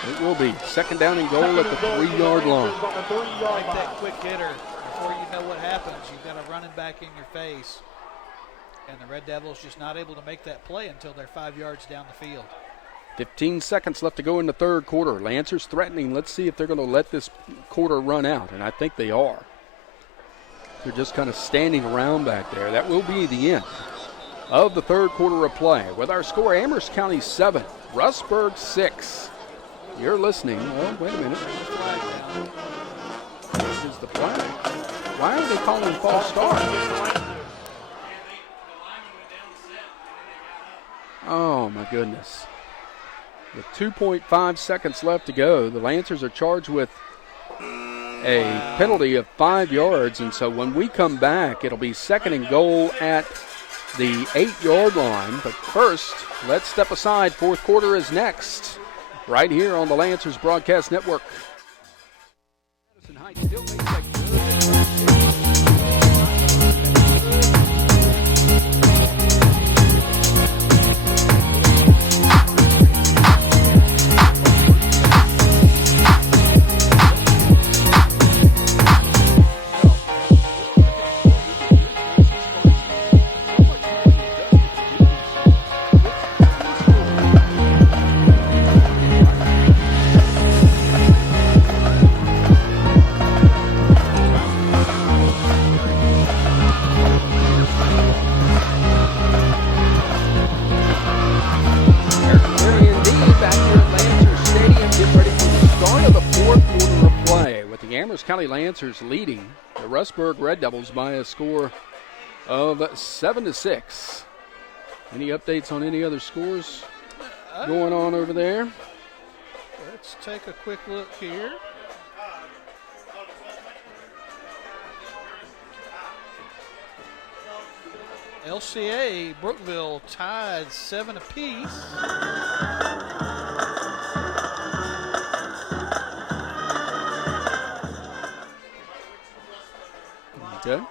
It will be second down and goal at the 3-yard line. Like that quick hitter. Before you know what happens, you've got a running back in your face. And the Red Devils just not able to make that play until they're 5 yards down the field. 15 seconds left to go in the third quarter. Lancers threatening. Let's see if they're going to let this quarter run out, and I think they are. They're just kind of standing around back there. That will be the end of the third quarter of play. With our score, Amherst County 7, Rustburg 6. You're listening. Oh, wait a minute. This is the flag. Why are they calling false start? Oh, my goodness. With 2.5 seconds left to go, the Lancers are charged with a penalty of 5 yards. And so when we come back, it'll be second and goal at the 8-yard line. But first, let's step aside. Fourth quarter is next, right here on the Lancers Broadcast Network. County Lancers leading the Rustburg Red Devils by a score of 7-6. Any updates on any other scores going on over there? Let's take a quick look here. LCA Brookville tied 7 apiece. Okay.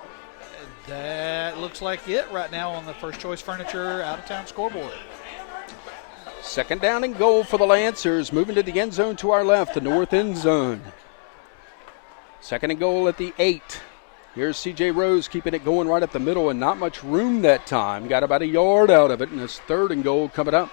That looks like it right now on the First Choice Furniture out-of-town scoreboard. Second down and goal for the Lancers. Moving to the end zone to our left, the north end zone. Second and goal at the 8. Here's C.J. Rose keeping it going right up the middle and not much room that time. Got about a yard out of it, and it's third and goal coming up.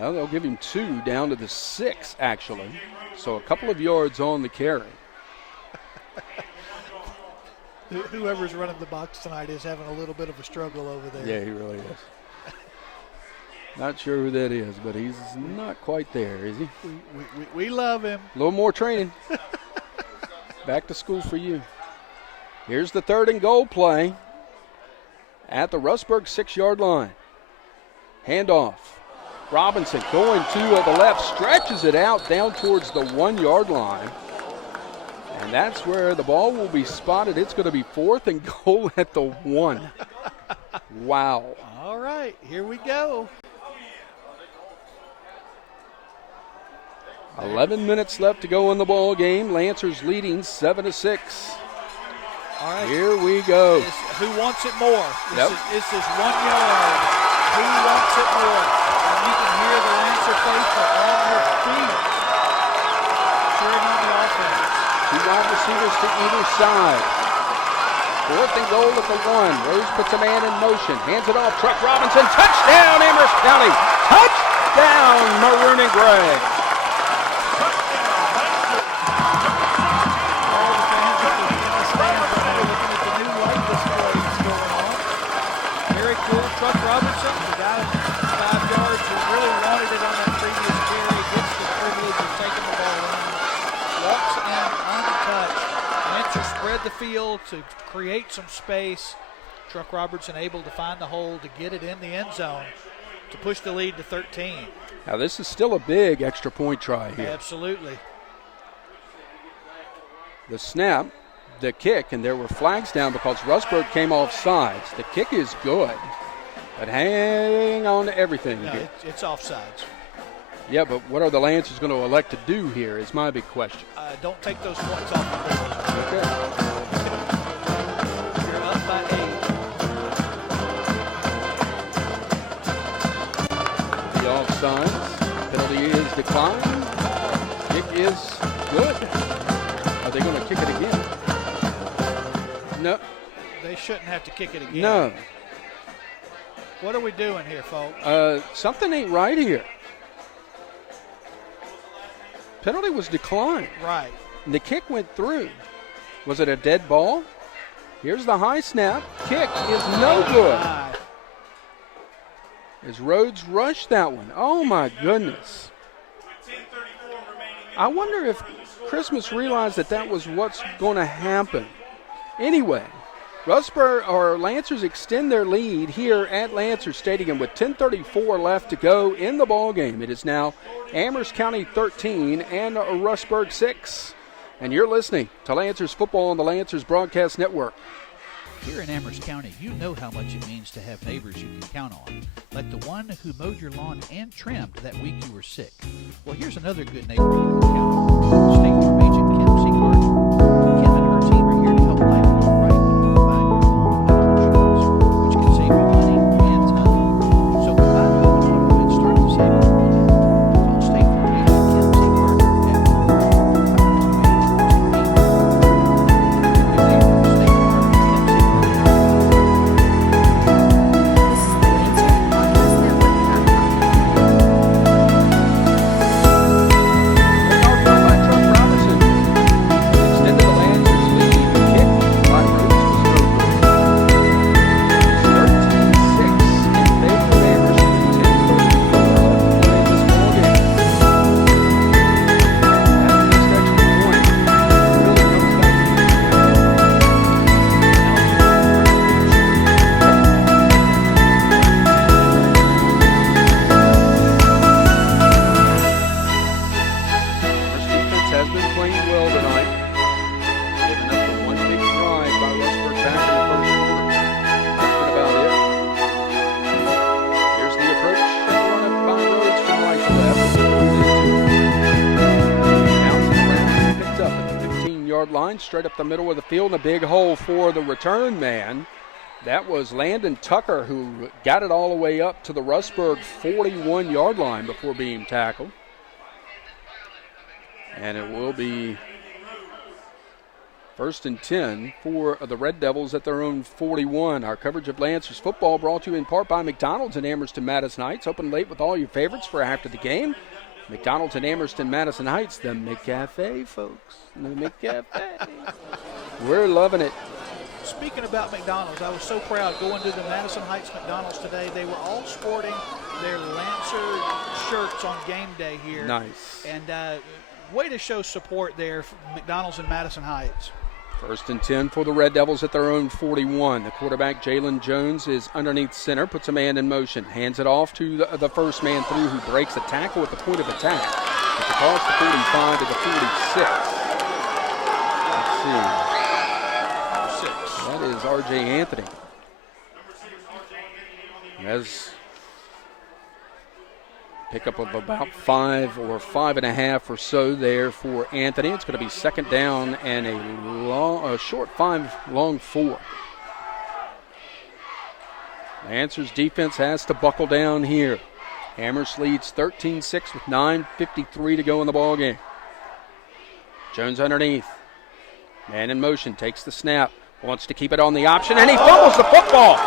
Well, they'll give him 2 down to the 6, actually. So a couple of yards on the carry. Whoever's running the box tonight is having a little bit of a struggle over there. Yeah, he really is. Not sure who that is, but he's not quite there, is he? We love him. A little more training. Back to school for you. Here's the third and goal play at the Rustburg 6-yard line. Handoff. Robinson going to the left, stretches it out down towards the 1-yard line. And that's where the ball will be spotted. It's going to be fourth and goal at the 1. Wow. All right, here we go. 11 minutes left to go in the ball game. Lancers leading 7-6. All right. Here we go. Who wants it more? Yep. This is 1 yard. Who wants it more? And you can hear the Lancer faithful on their feet cheering on the offense. 2 wide receivers to either side. Fourth and goal at the 1. Rose puts a man in motion. Hands it off. Truck Robinson. Touchdown, Amherst County. Touchdown, Maroon and Gray. All the fans in the stands right now looking at the field to create some space. Truck Robertson able to find the hole to get it in the end zone to push the lead to 13. Now this is still a big extra point try here. Absolutely. The snap, the kick, and there were flags down because Rustburg came off sides. The kick is good, but hang on to everything. No, it's offsides. Yeah, but what are the Lancers going to elect to do here is my big question. Don't take those points off the board. Okay. You're up by 8. The offsides. Penalty is declined. Kick is good. Are they going to kick it again? No. They shouldn't have to kick it again. No. What are we doing here, folks? Something ain't right here. Penalty was declined. Right. And the kick went through. Was it a dead ball? Here's the high snap. Kick is no good. As Rhodes rushed that one. Oh, my goodness. I wonder if Christmas realized that was what's going to happen. Anyway, Lancers extend their lead here at Lancers Stadium with 10:34 left to go in the ball game. It is now Amherst County 13 and Rustburg 6. And you're listening to Lancers football on the Lancers Broadcast Network. Here in Amherst County, you know how much it means to have neighbors you can count on, like the one who mowed your lawn and trimmed that week you were sick. Well, here's another good neighbor you can count on. State Farm agent Kim Seagard. Kim and her team are here to help life go right when you combine your home and auto insurance, which can save you money and time. So combine home and auto and start to save your money. Call State Farm agent Kim Seagard at 15-yard line, straight up the middle of the field, and a big hole for the return man. That was Landon Tucker, who got it all the way up to the Rustburg 41-yard line before being tackled. And it will be 1st and 10 for the Red Devils at their own 41. Our coverage of Lancers football brought to you in part by McDonald's in Amherst and Madison Heights. Open late with all your favorites for after the game. McDonald's in Amherst and Madison Heights, the McCafe, folks. The McCafe. We're loving it. Speaking about McDonald's, I was so proud going to the Madison Heights McDonald's today. They were all sporting their Lancer shirts on game day here. Nice. And way to show support there for McDonald's in Madison Heights. 1st and 10 for the Red Devils at their own 41. The quarterback, Jalen Jones, is underneath center, puts a man in motion, hands it off to the first man through, who breaks a tackle at the point of attack. It's across the 45 to the 46. Let's see. That is R.J. Anthony. As pickup of about 5 or 5.5 or so there for Anthony. It's going to be 2nd down and a short 5, long 4. Lancers defense has to buckle down here. Amherst leads 13-6 with 9:53 to go in the ball game. Jones underneath. Man in motion, takes the snap, wants to keep it on the option, and he fumbles the football.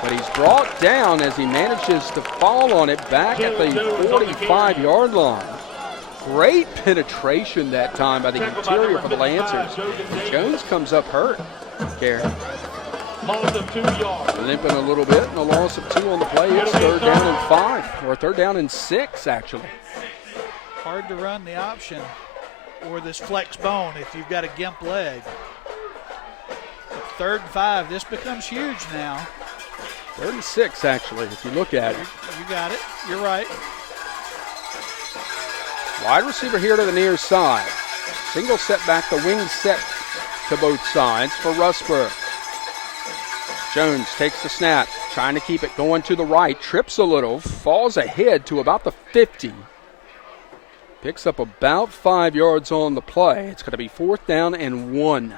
But he's brought down as he manages to fall on it back at the 45-yard line. Great penetration that time by the interior for the Lancers. Jones comes up hurt. Garen. Loss of 2 yards. Limping a little bit, and a loss of 2 on the play. It's 3rd down and 5, or 3rd down and 6, actually. Hard to run the option or this flex bone if you've got a gimp leg. 3rd and 5. This becomes huge now. 36, actually, if you look at it. You got it. You're right. Wide receiver here to the near side. Single set back, the wing set to both sides for Rustburg. Jones takes the snap, trying to keep it going to the right, trips a little, falls ahead to about the 50. Picks up about 5 yards on the play. It's going to be 4th down and 1.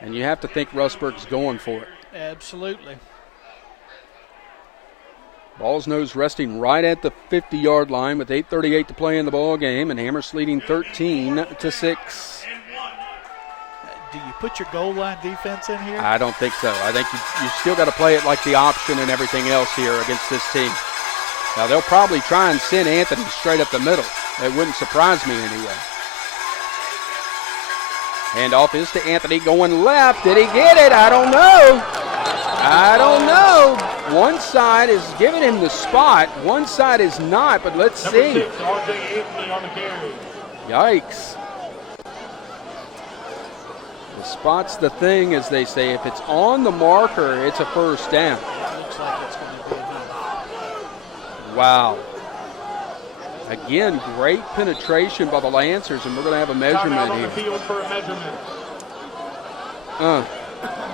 And you have to think Rustburg's going for it. Absolutely. Ball's nose resting right at the 50-yard line with 8:38 to play in the ball game, and Amherst leading 13-6. Do you put your goal line defense in here? I don't think so. I think you still got to play it like the option and everything else here against this team. Now, they'll probably try and send Anthony straight up the middle. It wouldn't surprise me anyway. Handoff is to Anthony going left. Did he get it? I don't know. One side is giving him the spot. One side is not, but let's see. Number 6, R.J. Anthony on the carry. Yikes. The spot's the thing, as they say. If it's on the marker, it's a 1st down. It looks like it's going to be enough. Wow. Again, great penetration by the Lancers, and we're going to have a measurement Timeout on here. the field for a measurement.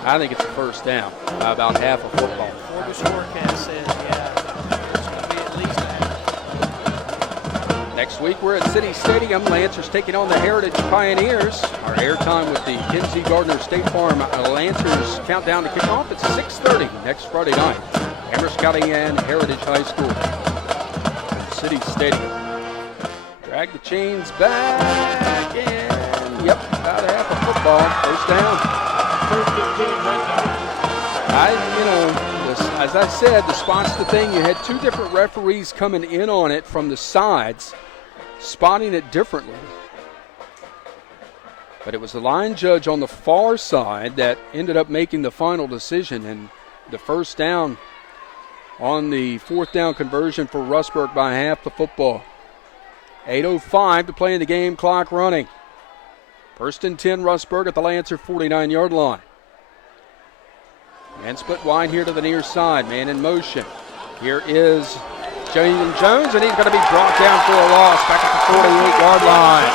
I think it's a 1st down by about half a football. Forbes forecast says, it's going to be at least a half. Next week, we're at City Stadium. Lancers taking on the Heritage Pioneers. Our airtime with the Kinsey Gardner State Farm Lancers countdown to kickoff. It's 6:30 next Friday night. Amherst County and Heritage High School. City Stadium. Drag the chains back, and about half a football. 1st down. 1st and 10, red zone. As I said, the spot's the thing. You had 2 different referees coming in on it from the sides, spotting it differently. But it was the line judge on the far side that ended up making the final decision, and the 1st down on the 4th down conversion for Rustburg by half the football. 8:05 to play in the game, clock running. 1st and 10, Rustburg at the Lancer 49-yard line. Man split wide here to the near side, man in motion. Here is Jalen Jones, and he's going to be brought down for a loss back at the 48-yard line.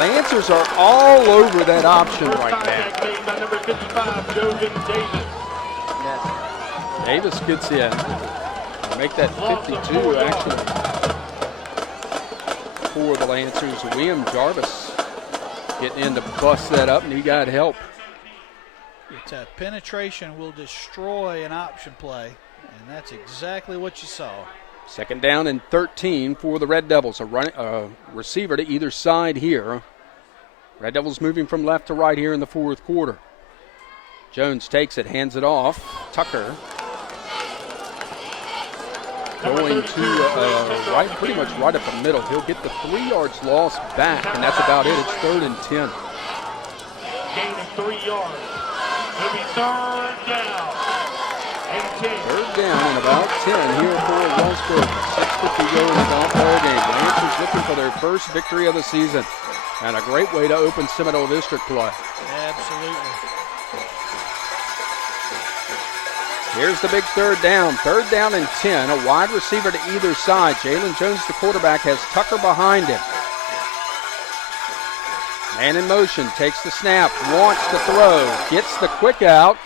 Lancers are all over that option right now. Contact made by number 55, Joven Davis. Davis gets in. Make that 52 actually for the Lancers. William Jarvis getting in to bust that up, and he got help. It's a penetration will destroy an option play, and that's exactly what you saw. 2nd down and 13 for the Red Devils. A receiver to either side here. Red Devils moving from left to right here in the 4th quarter. Jones takes it, hands it off. Tucker going to right, pretty much right up the middle. He'll get the 3 yards lost back, and that's about it. It's 3rd and 10. Gain of 3 yards. It'll be 3rd down and 10. 3rd down and about 10 here for Wellsburg. 6:50 to go in the ball game. The Lancers looking for their 1st victory of the season, and a great way to open Seminole District play. Absolutely. Here's the big 3rd down. 3rd down and 10. A wide receiver to either side. Jalen Jones, the quarterback, has Tucker behind him. Man in motion, takes the snap, wants to throw, gets the quick out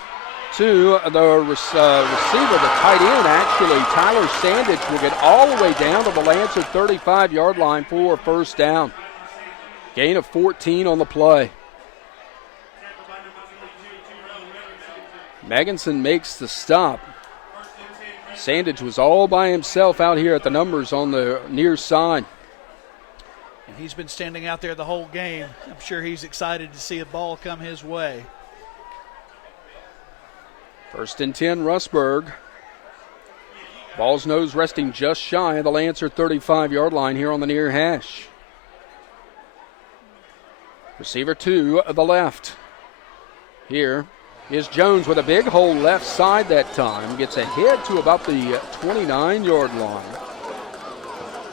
to the receiver, the tight end, actually. Tyler Sandage will get all the way down to the Lancer 35-yard line for a 1st down. Gain of 14 on the play. Megginson makes the stop. Sandage was all by himself out here at the numbers on the near side. And he's been standing out there the whole game. I'm sure he's excited to see a ball come his way. 1st and 10, Rustburg. Ball's nose resting just shy of the Lancer 35-yard line here on the near hash. Receiver to the left. Here is Jones with a big hole left side that time. Gets ahead to about the 29-yard line.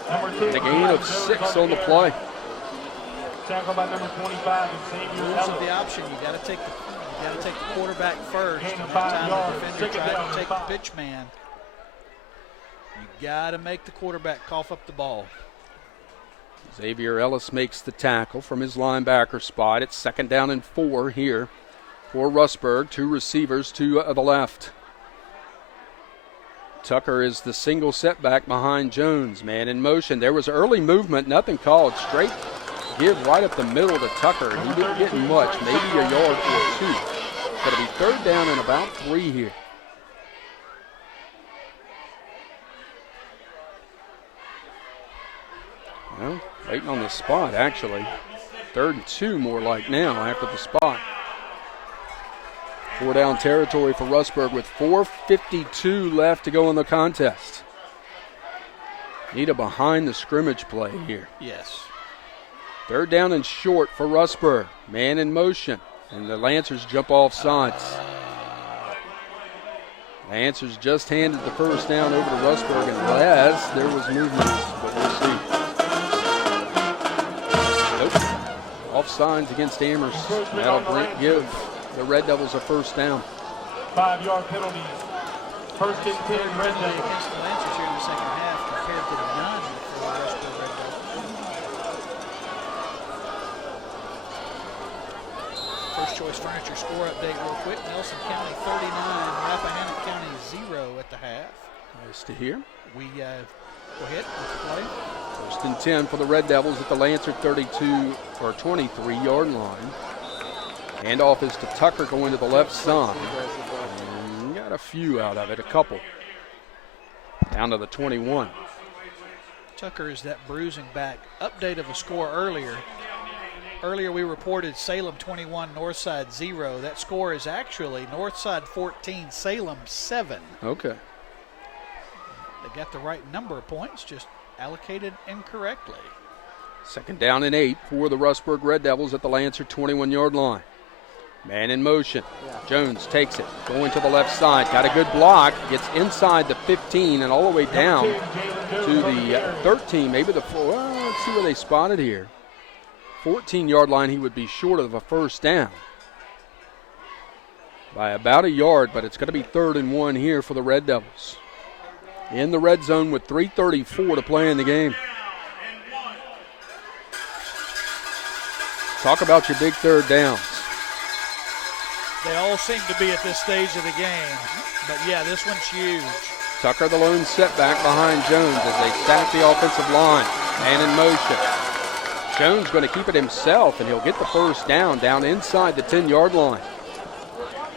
And a gain of 6 on the play. Tackle by number 25 and Xavier Rules Ellis. of the option, you got to take the quarterback first. Gain of And 5 anytime yards. the defender Second tries down to take and the 5. pitch man, you got to make the quarterback cough up the ball. Xavier Ellis makes the tackle from his linebacker spot. It's 2nd down and 4 here for Rustburg. 2 receivers to the left. Tucker is the single setback behind Jones. Man in motion. There was early movement, nothing called. Straight give right up the middle to Tucker. He didn't get much, maybe a yard or 2. Going to be 3rd down and about 3 here. Well, waiting on the spot, actually. 3rd and 2 more like now after the spot. 4 down territory for Rustburg with 4:52 left to go in the contest. Need a behind the scrimmage play here. Yes. 3rd down and short for Rustburg. Man in motion. And the Lancers jump off sides. Lancers just handed the first down over to Rustburg unless there was movement, but we'll see. Nope. Offsides against Amherst. That'll give the Red Devils a first down. 5-yard penalties. 1st and 10, Red Penalty Devils. against the Lancers here in the second half compared to none for the Rustburg Red Devils. First choice furniture score update real quick. Nelson County 39, Rappahannock County 0 at the half. Nice to hear. We go ahead with the play. 1st and 10 for the Red Devils at the Lancer 32 or 23-yard line. Handoff is to Tucker going to the left side. Got a few out of it, a couple. Down to the 21. Tucker is that bruising back. Update of a score earlier. Earlier we reported Salem 21, Northside 0. That score is actually Northside 14, Salem 7. Okay. They got the right number of points, just allocated incorrectly. 2nd down and 8 for the Rustburg Red Devils at the Lancer 21-yard line. Man in motion. Jones takes it, going to the left side. Got a good block. Gets inside the 15 and all the way down to the 13, maybe the 4. Well, let's see where they spotted here. 14-yard line, he would be short of a first down by about a yard, but it's going to be 3rd and 1 here for the Red Devils. In the red zone with 3:34 to play in the game. Talk about your big 3rd downs. They all seem to be at this stage of the game, but yeah, this one's huge. Tucker the lone setback behind Jones as they stack the offensive line. Man in motion. Jones going to keep it himself, and he'll get the first down inside the 10-yard line.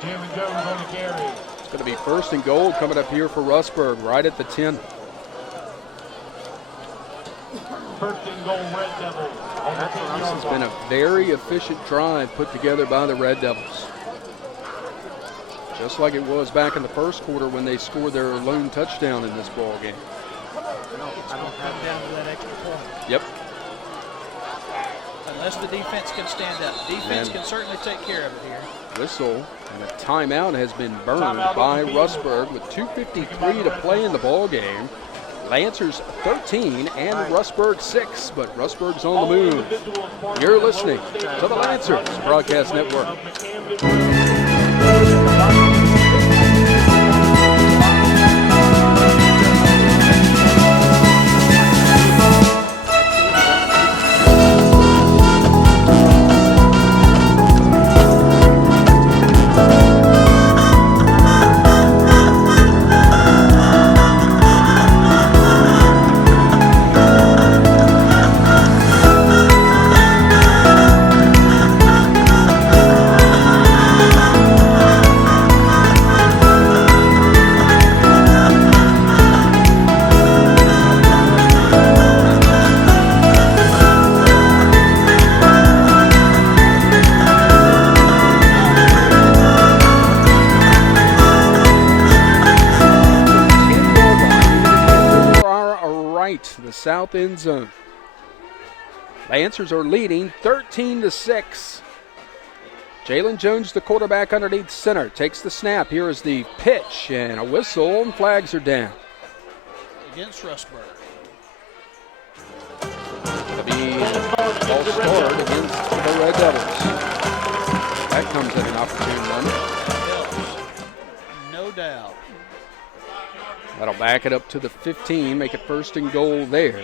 Jalen Jones on the carry. It's going to be 1st and goal coming up here for Rustburg, right at the 10. 1st and goal, Red Devils. On the 10-yard This has been a very efficient drive put together by the Red Devils. Just like it was back in the first quarter when they scored their lone touchdown in this ball game. It's going to come down to that extra point. Yep. Unless the defense can stand up. Defense And can certainly take care of it here. Whistle and a timeout has been burned by Rustburg with 2:53 to play in the ball game. Lancers 13 and Rustburg 6, but Rustburg's on the move. You're listening to the Lancers Broadcast Network. South end zone. Lancers are leading 13-6. Jalen Jones, the quarterback underneath center, takes the snap. Here is the pitch and a whistle, and flags are down. Against Rustburg. It'll be ball start against the Red Devils. That comes at an opportune moment. No doubt. That'll back it up to the 15, make it first and goal there.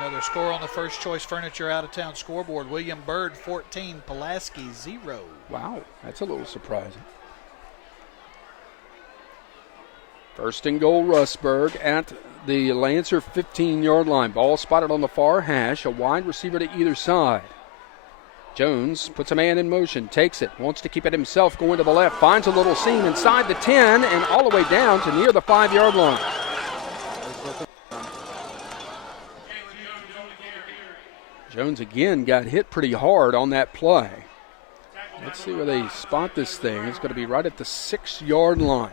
Another score on the first choice furniture out of town scoreboard. William Byrd 14, Pulaski 0. Wow, that's a little surprising. First and goal, Rustburg at the Lancer 15-yard line. Ball spotted on the far hash, a wide receiver to either side. Jones puts a man in motion, takes it, wants to keep it himself, going to the left, finds a little seam inside the 10 and all the way down to near the 5-yard line. Jones again got hit pretty hard on that play. Let's see where they spot this thing. It's going to be right at the 6-yard line.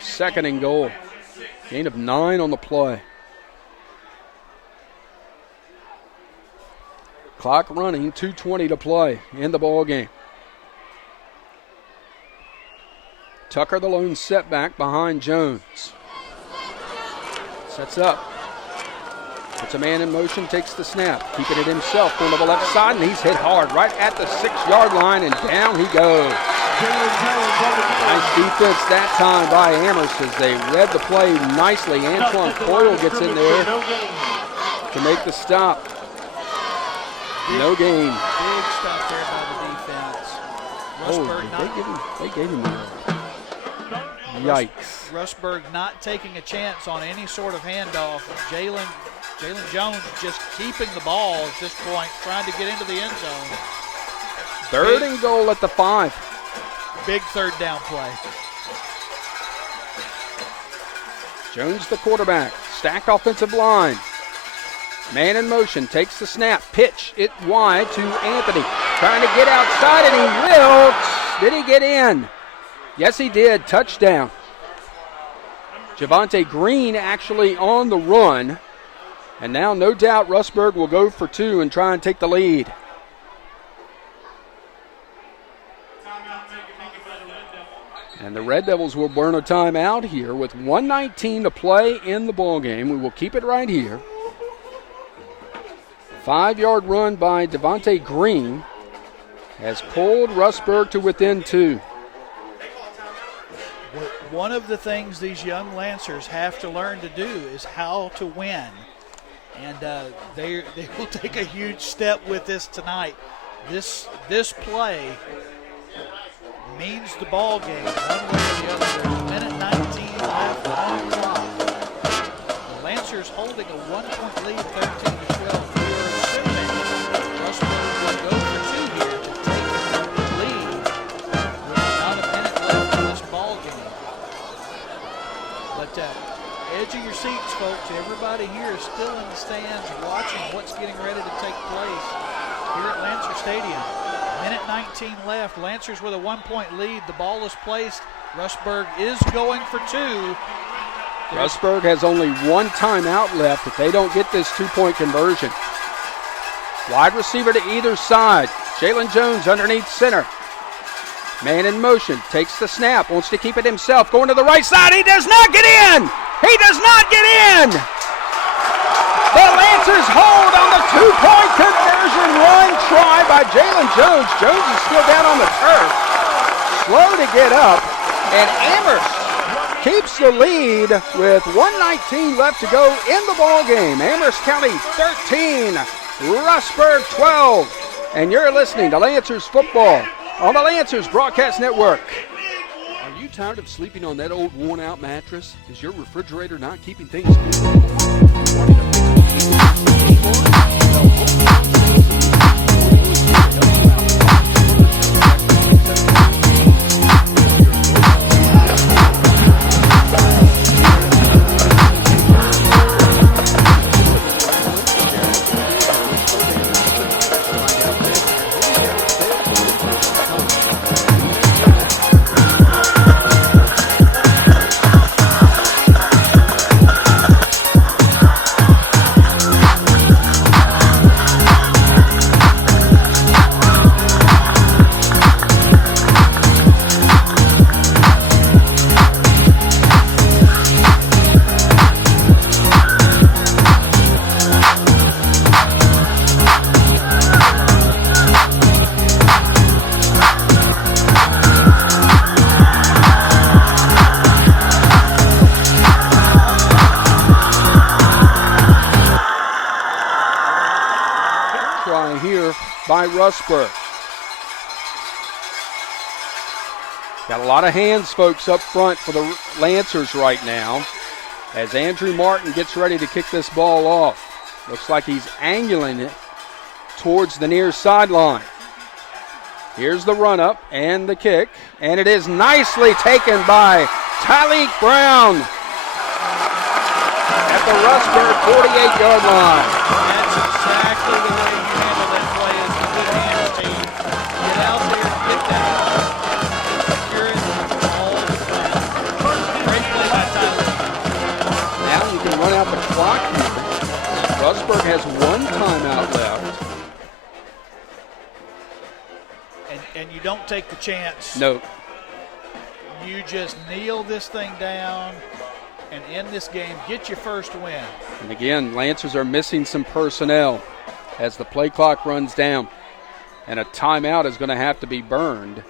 Second and goal. Gain of 9 on the play. Clock running, 2:20 to play in the ball game. Tucker the lone setback behind Jones. Sets up. Puts a man in motion, takes the snap, keeping it himself going to the left side, and he's hit hard right at the 6-yard line, and down he goes. Nice defense that time by Amherst as they read the play nicely. Antoine Coyle gets in there to make the stop. No gain. Big stop there by the defense. They gave him a yikes. Rustburg not taking a chance on any sort of handoff. Jalen Jones just keeping the ball at this point, trying to get into the end zone. Third and goal at the 5. Big third down play. Jones the quarterback. Stacked offensive line. Man in motion, takes the snap, pitch it wide to Anthony. Trying to get outside, and he will. Did he get in? Yes, he did. Touchdown. Javante Green actually on the run. And now, no doubt, Rustburg will go for 2 and try and take the lead. And the Red Devils will burn a timeout here with 1:19 to play in the ballgame. We will keep it right here. 5-yard run by Devontae Green has pulled Rustburg to within 2. One of the things these young Lancers have to learn to do is how to win. And they will take a huge step with this tonight. This play means the ball game one way or the other. There's a minute 19 left on the clock. The Lancers holding a 1-point lead, 13-12. We're assuming Rustburg will go for 2 here to take the lead with about a minute left in this ball game. But edge of your seats, folks. Everybody here is still in the stands watching what's getting ready to take place here at Lancer Stadium. Minute 19 left. Lancers with a 1-point lead. The ball is placed. Rustburg is going for 2. Rustburg has only 1 timeout left if they don't get this 2-point conversion. Wide receiver to either side. Jalen Jones underneath center. Man in motion, takes the snap, wants to keep it himself, going to the right side. He does not get in! He does not get in! The Lancers hold on the 2-point conversion run try by Jalen Jones. Jones is still down on the turf. Slow to get up. And Amherst keeps the lead with 1:19 left to go in the ball game. Amherst County 13, Rustburg 12. And you're listening to Lancers football on the Lancers Broadcast Network. Are you tired of sleeping on that old worn-out mattress? Is your refrigerator not keeping things cool? by Rustburg. Got a lot of hands, folks, up front for the Lancers right now as Andrew Martin gets ready to kick this ball off. Looks like he's angling it towards the near sideline. Here's the run-up and the kick, and it is nicely taken by Tyleek Brown at the Rustburg 48-yard line. That's exactly the way you handle that play as a good hands team. Get out there and get that ball. Secure it all the time. Great play by Tyler. Now you can run out the clock here. Rustburg has one timeout left. And you don't take the chance. No. You just kneel this thing down and end this game. Get your first win. And again, Lancers are missing some personnel as the play clock runs down. And a timeout is going to have to be burned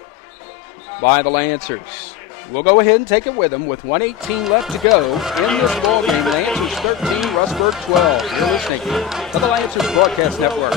by the Lancers. We'll go ahead and take it with them with 1:18 left to go in this ball game. Lancers 13, Rustburg 12. You're listening to the Lancers Broadcast Network.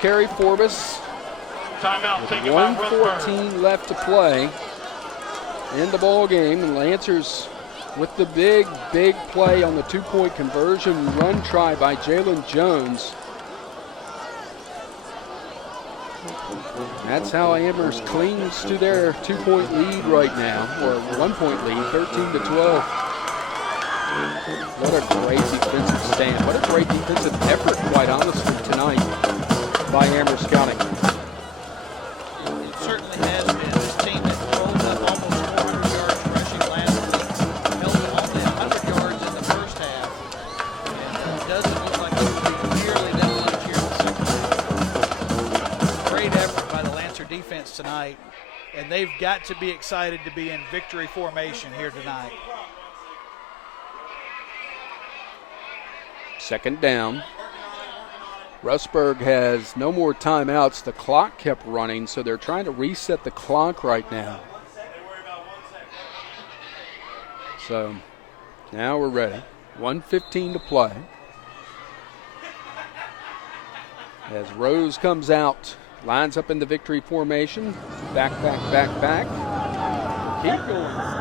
Carry Forbes. Timeout taken by Rustburg. 1:14 left to play in the ball game, and Lancers with the big play on the two-point conversion run try by Jalen Jones. That's how Amherst clings to their two-point lead right now, or 1-point lead, 13-12. What a great defensive stand. What a great defensive effort, quite honestly, tonight by Amherst County. It certainly has been. This team that rolled up almost 400 yards rushing last week, held only 100 yards in the first half, and it doesn't look like it will be nearly that much here in the second half. Great effort by the Lancer defense tonight, and they've got to be excited to be in victory formation here tonight. Second down. Rustburg has no more timeouts. The clock kept running, so they're trying to reset the clock right now. So now we're ready. 1:15 to play. As Rose comes out, lines up in the victory formation. Back. Keep going.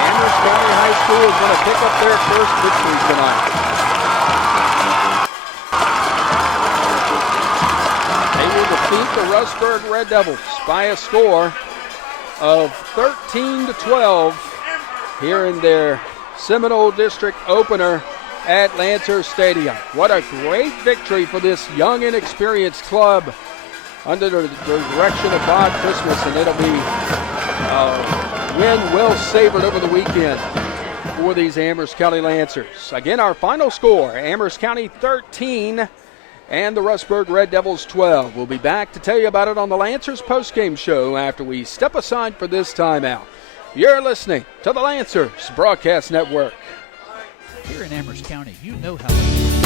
Amherst County High School is going to pick up their first victory tonight. They will defeat the Rustburg Red Devils by a score of 13-12 here in their Seminole District opener at Lancer Stadium. What a great victory for this young and experienced club under the direction of Bob Christmas, and it'll be a win well savored over the weekend. for these Amherst County Lancers. Again, our final score, Amherst County 13 and the Rustburg Red Devils 12. We'll be back to tell you about it on the Lancers postgame show after we step aside for this timeout. You're listening to the Lancers Broadcast Network. Here in Amherst County, you know how much